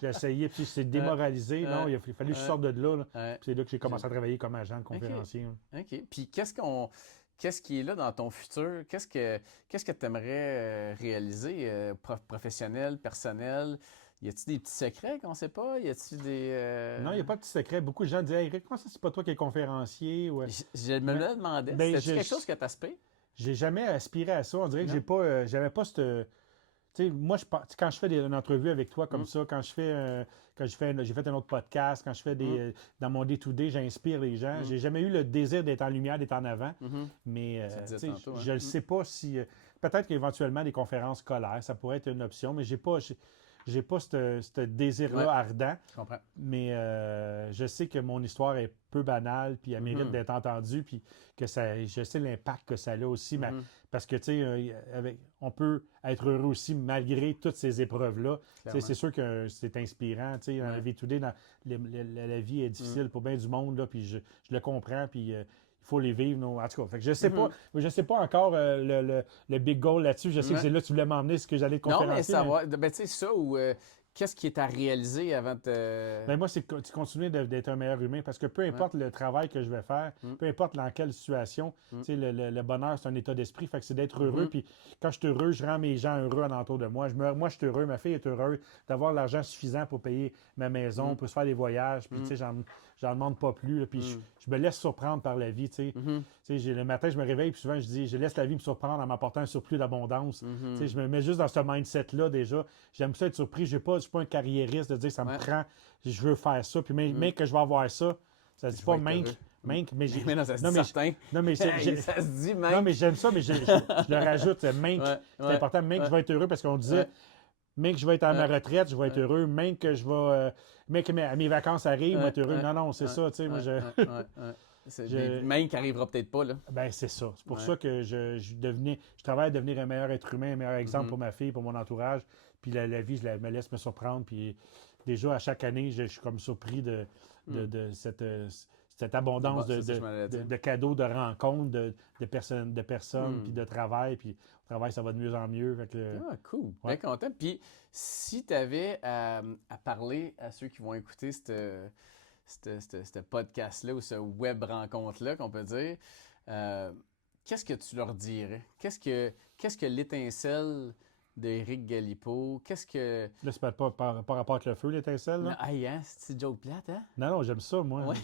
J'ai essayé, puis c'est démoralisé. Non, il a fallu que je sorte de là. Puis c'est là que j'ai commencé à travailler comme agent de conférencier. OK. Puis qu'est-ce qui est là dans ton futur? Qu'est-ce que tu aimerais réaliser, professionnel, personnel? Y a-t-il des petits secrets qu'on ne sait pas? Y a-t-il des... Non, il n'y a pas de petits secrets. Beaucoup de gens disent, Éric, comment ça, c'est pas toi qui es conférencier? Ou... Je me le demandais. C'était quelque chose que tu aspires? J'ai jamais aspiré à ça. On dirait que j'avais pas cette. Tu sais, moi, quand je fais une entrevue avec toi comme ça, j'ai fait un autre podcast, quand je fais dans mon day-to-day, j'inspire les gens. J'ai jamais eu le désir d'être en lumière, d'être en avant. Mais je ne sais pas si. Peut-être qu'éventuellement, des conférences scolaires, ça pourrait être une option, mais j'ai pas j'ai pas ce désir-là ardent. Je comprends. Mais je sais que mon histoire est peu banale, puis elle mérite d'être entendue, puis que je sais l'impact que ça a aussi. Parce que, tu sais, on peut être heureux aussi malgré toutes ces épreuves-là. C'est sûr que c'est inspirant. Tu sais, dans la vie de tous les jours, la vie est difficile pour bien du monde, là, puis je le comprends, puis il faut les vivre. Non? En tout cas, fait que je sais pas encore le big goal là-dessus. Je sais que c'est là que tu voulais m'emmener, ce que j'allais te conférencer. Non, mais savoir, ben, tu sais, ça ou qu'est-ce qui est à réaliser avant de Ben moi, c'est continuer d'être un meilleur humain parce que peu importe le travail que je vais faire, peu importe dans quelle situation, tu sais, le bonheur, c'est un état d'esprit. Fait que c'est d'être heureux. Puis quand je suis heureux, je rends mes gens heureux alentour de moi. Moi, je suis heureux, ma fille est heureuse d'avoir l'argent suffisant pour payer ma maison, pour se faire des voyages. Puis, tu sais, j'en demande pas plus. Là, puis je me laisse surprendre par la vie, tu sais. Tu sais, le matin, je me réveille, puis souvent, je dis, je laisse la vie me surprendre en m'apportant un surplus d'abondance. Tu sais, je me mets juste dans ce mindset-là déjà. J'aime ça être surpris. Je ne suis pas un carriériste de dire, ça me prend, je veux faire ça. Puis même que je vais avoir ça, ça ne dit pas mais non, ça se dit certain. Non, mais ça se dit même. Non, mais j'aime ça, mais je le rajoute. C'est important. Même que je vais être heureux parce qu'on disait, même que je vais être à ma retraite, je vais être heureux. Même que je vais. Même que mes vacances arrivent, je vais être heureux. Non, c'est ça. Tu sais, moi, Même qui n'arrivera peut-être pas, là. Ben, c'est ça. C'est pour ça que je travaille à devenir un meilleur être humain, un meilleur exemple pour ma fille, pour mon entourage. Puis la vie, me laisse me surprendre. Puis déjà, à chaque année, je suis comme surpris de cette abondance de cadeaux, de rencontres, de personnes, puis de travail. Puis au travail, ça va de mieux en mieux. Fait que, cool. Bien content. Puis si tu avais à parler à ceux qui vont écouter ce podcast-là ou ce web rencontre-là, qu'on peut dire, qu'est-ce que tu leur dirais? Qu'est-ce que l'étincelle d'Éric Galipeau? Qu'est-ce que... Là, c'est pas rapport avec le feu, l'étincelle, là? Hein? C'est une joke plate, hein? Non, j'aime ça, moi. Ouais.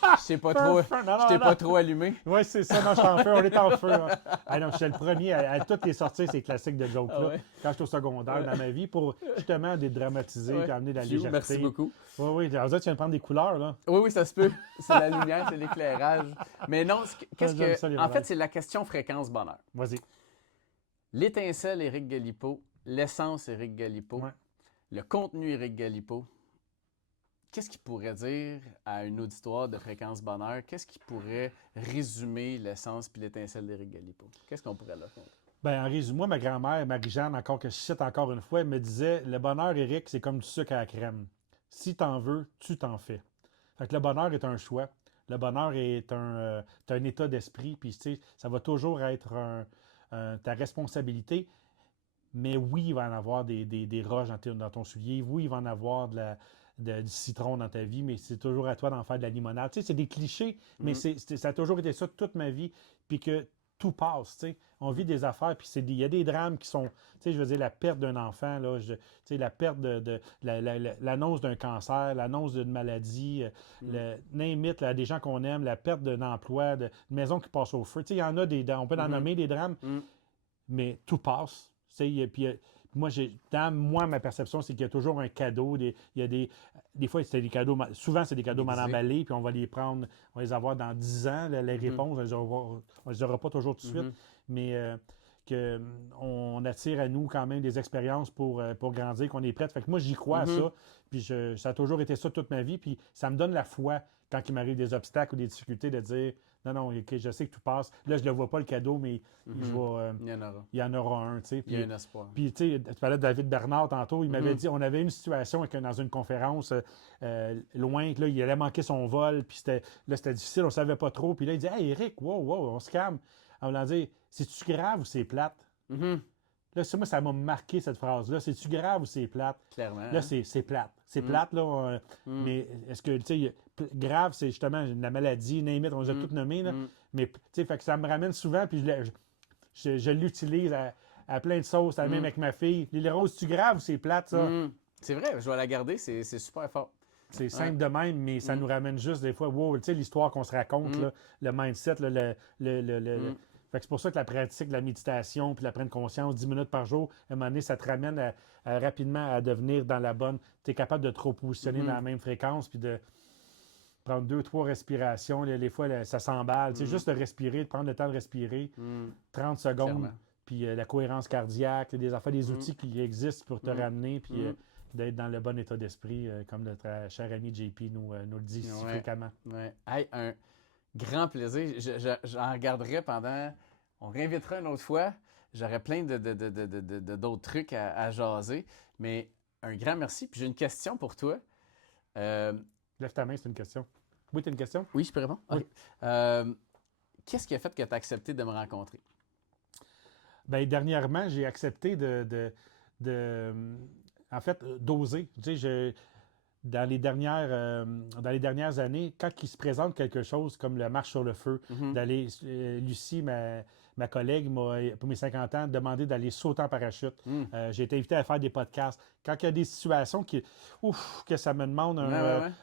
Je t'ai pas trop allumé. Oui, c'est ça. Non, je suis en feu. On est en feu. Hein. Ah non, je suis le premier à toutes les sorties, ces classiques de joke-là, quand j'étais au secondaire dans ma vie, pour justement dédramatiser et amener de la légèreté. Merci beaucoup. Oui. Tu viens de prendre des couleurs, là. Oui, ça se peut. C'est la lumière, c'est l'éclairage. Mais non, en fait, c'est la question fréquence-bonheur. Vas-y. L'étincelle Éric Galipeau, l'essence Éric Galipeau, le contenu Éric Galipeau. Qu'est-ce qui pourrait dire à une auditoire de Fréquence Bonheur? Qu'est-ce qui pourrait résumer l'essence puis l'étincelle d'Éric Galipeau? Qu'est-ce qu'on pourrait leur raconter? Bien, en résumé, ma grand-mère, Marie-Jeanne, encore que je cite encore une fois, elle me disait « Le bonheur, Éric, c'est comme du sucre à la crème. Si t'en veux, tu t'en fais. » Fait que le bonheur est un choix. Le bonheur est un état d'esprit, puis tu sais, ça va toujours être ta responsabilité. Mais oui, il va en avoir des roches dans ton soulier. Oui, il va en avoir du citron dans ta vie, mais c'est toujours à toi d'en faire de la limonade. Tu sais, c'est des clichés, mais ça a toujours été ça toute ma vie, puis que tout passe, tu sais. On vit des affaires, puis il y a des drames qui sont, tu sais, je veux dire, la perte d'un enfant, là, tu sais, la perte l'annonce d'un cancer, l'annonce d'une maladie, name it, là, des gens qu'on aime, la perte d'un emploi, d'une maison qui passe au feu. Tu sais, il y en a on peut en nommer des drames, mais tout passe. Tu sais, puis moi, ma perception, c'est qu'il y a toujours un cadeau. Des fois, c'est des cadeaux, souvent, c'est des cadeaux mal emballés, puis on va les prendre, on va les avoir dans 10 ans, les réponses, on ne les aura pas toujours tout de suite, mais qu'on attire à nous quand même des expériences pour grandir, qu'on est prête. Fait que moi, j'y crois à ça, puis ça a toujours été ça toute ma vie, puis ça me donne la foi quand il m'arrive des obstacles ou des difficultés de dire non, okay, je sais que tout passe. Là, je ne le vois pas le cadeau, mais il y en aura un. Tu sais. Il y a un espoir. Puis, tu sais, tu parlais de David Bernard tantôt, il m'avait dit, on avait une situation dans une conférence loin, que là, il allait manquer son vol, puis c'était difficile, on ne savait pas trop. Puis là, il dit, hey, Éric, wow, on se calme. En voulant dire, c'est-tu grave ou c'est plate? Là, moi, ça m'a marqué cette phrase-là. C'est-tu grave ou c'est plate? Clairement. Là, c'est plate. C'est plate, là. Mais est-ce que, tu sais, grave, c'est justement la maladie, name it, on les a toutes nommées, là. Mais, tu sais, fait que ça me ramène souvent, puis je l'utilise à plein de sauces, même avec ma fille. Les roses, c'est-tu grave ou c'est plate, ça? C'est vrai, je vais la garder, c'est super fort. C'est simple de même, mais ça nous ramène juste des fois, wow, tu sais, l'histoire qu'on se raconte, là, le mindset, là, Fait que c'est pour ça que la pratique de la méditation puis la pleine conscience, 10 minutes par jour, à un moment donné, ça te ramène rapidement à devenir dans la bonne. Tu es capable de te repositionner dans la même fréquence puis de prendre 2-3 respirations. Les fois, ça s'emballe. Tu sais, juste de respirer, de prendre le temps de respirer, 30 secondes. Clairement. puis la cohérence cardiaque, des affaires, des outils qui existent pour te ramener, puis d'être dans le bon état d'esprit, comme notre cher ami JP nous le dit si fréquemment. Ouais. Hey, un grand plaisir. J'en regarderai pendant... On réinvitera une autre fois. J'aurais plein d'autres trucs à jaser, mais un grand merci. Puis j'ai une question pour toi. Lève ta main, c'est une question. Oui, tu as une question? Oui, je peux répondre? Oui. Okay. Qu'est-ce qui a fait que tu as accepté de me rencontrer? Bien, dernièrement, j'ai accepté en fait, d'oser. Tu sais, dans les dernières années, quand il se présente quelque chose comme la marche sur le feu, d'aller, Lucie, ma collègue, pour mes 50 ans, demandé d'aller sauter en parachute. J'ai été invité à faire des podcasts. Quand il y a des situations que ça me demande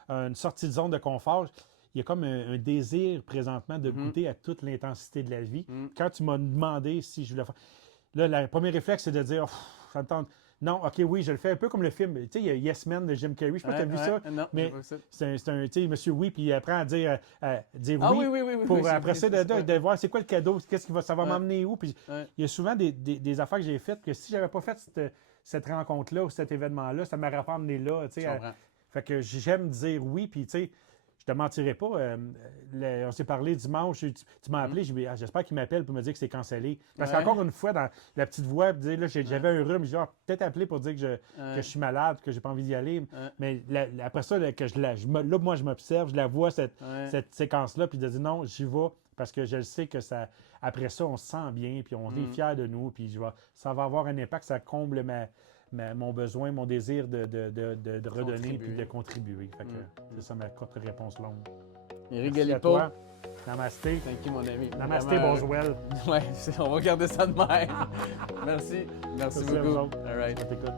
une sortie de zone de confort, il y a comme un désir présentement de goûter à toute l'intensité de la vie. Quand tu m'as demandé si je voulais faire... Là, le premier réflexe, c'est de dire ça me tente. Non, OK, oui, je le fais un peu comme le film. Tu sais, il y a Yes Man de Jim Carrey. Je sais pas si tu as vu ça. Non, mais c'est un, tu sais, monsieur oui, puis il apprend à dire oui. Pour après ça, de voir c'est quoi le cadeau, ça va m'emmener où. Puis il y a souvent des affaires que j'ai faites que si j'avais pas fait cette rencontre-là ou cet événement-là, ça m'aurait pas emmené là. Tu sais, fait que j'aime dire oui, puis tu sais, je te mentirais pas. On s'est parlé dimanche, tu m'as appelé, j'espère qu'il m'appelle pour me dire que c'est cancellé. Parce qu'encore une fois, dans la petite voix, j'avais un rhume, je dis peut-être appeler pour dire que je suis malade, que j'ai pas envie d'y aller. Mais après ça, moi je m'observe, je la vois, cette séquence-là, puis de dire non, j'y vais, parce que je le sais que ça. Après ça, on se sent bien, puis on est fiers de nous, puis ça va avoir un impact, ça comble mon besoin, mon désir de redonner et de contribuer. Fait que c'est ça ma courte réponse longue. Éric Galipeau. Namasté. Thank you, mon ami. Namasté, Boswell. Ouais, on va garder ça de même. Merci beaucoup. All right. Je t'écoute.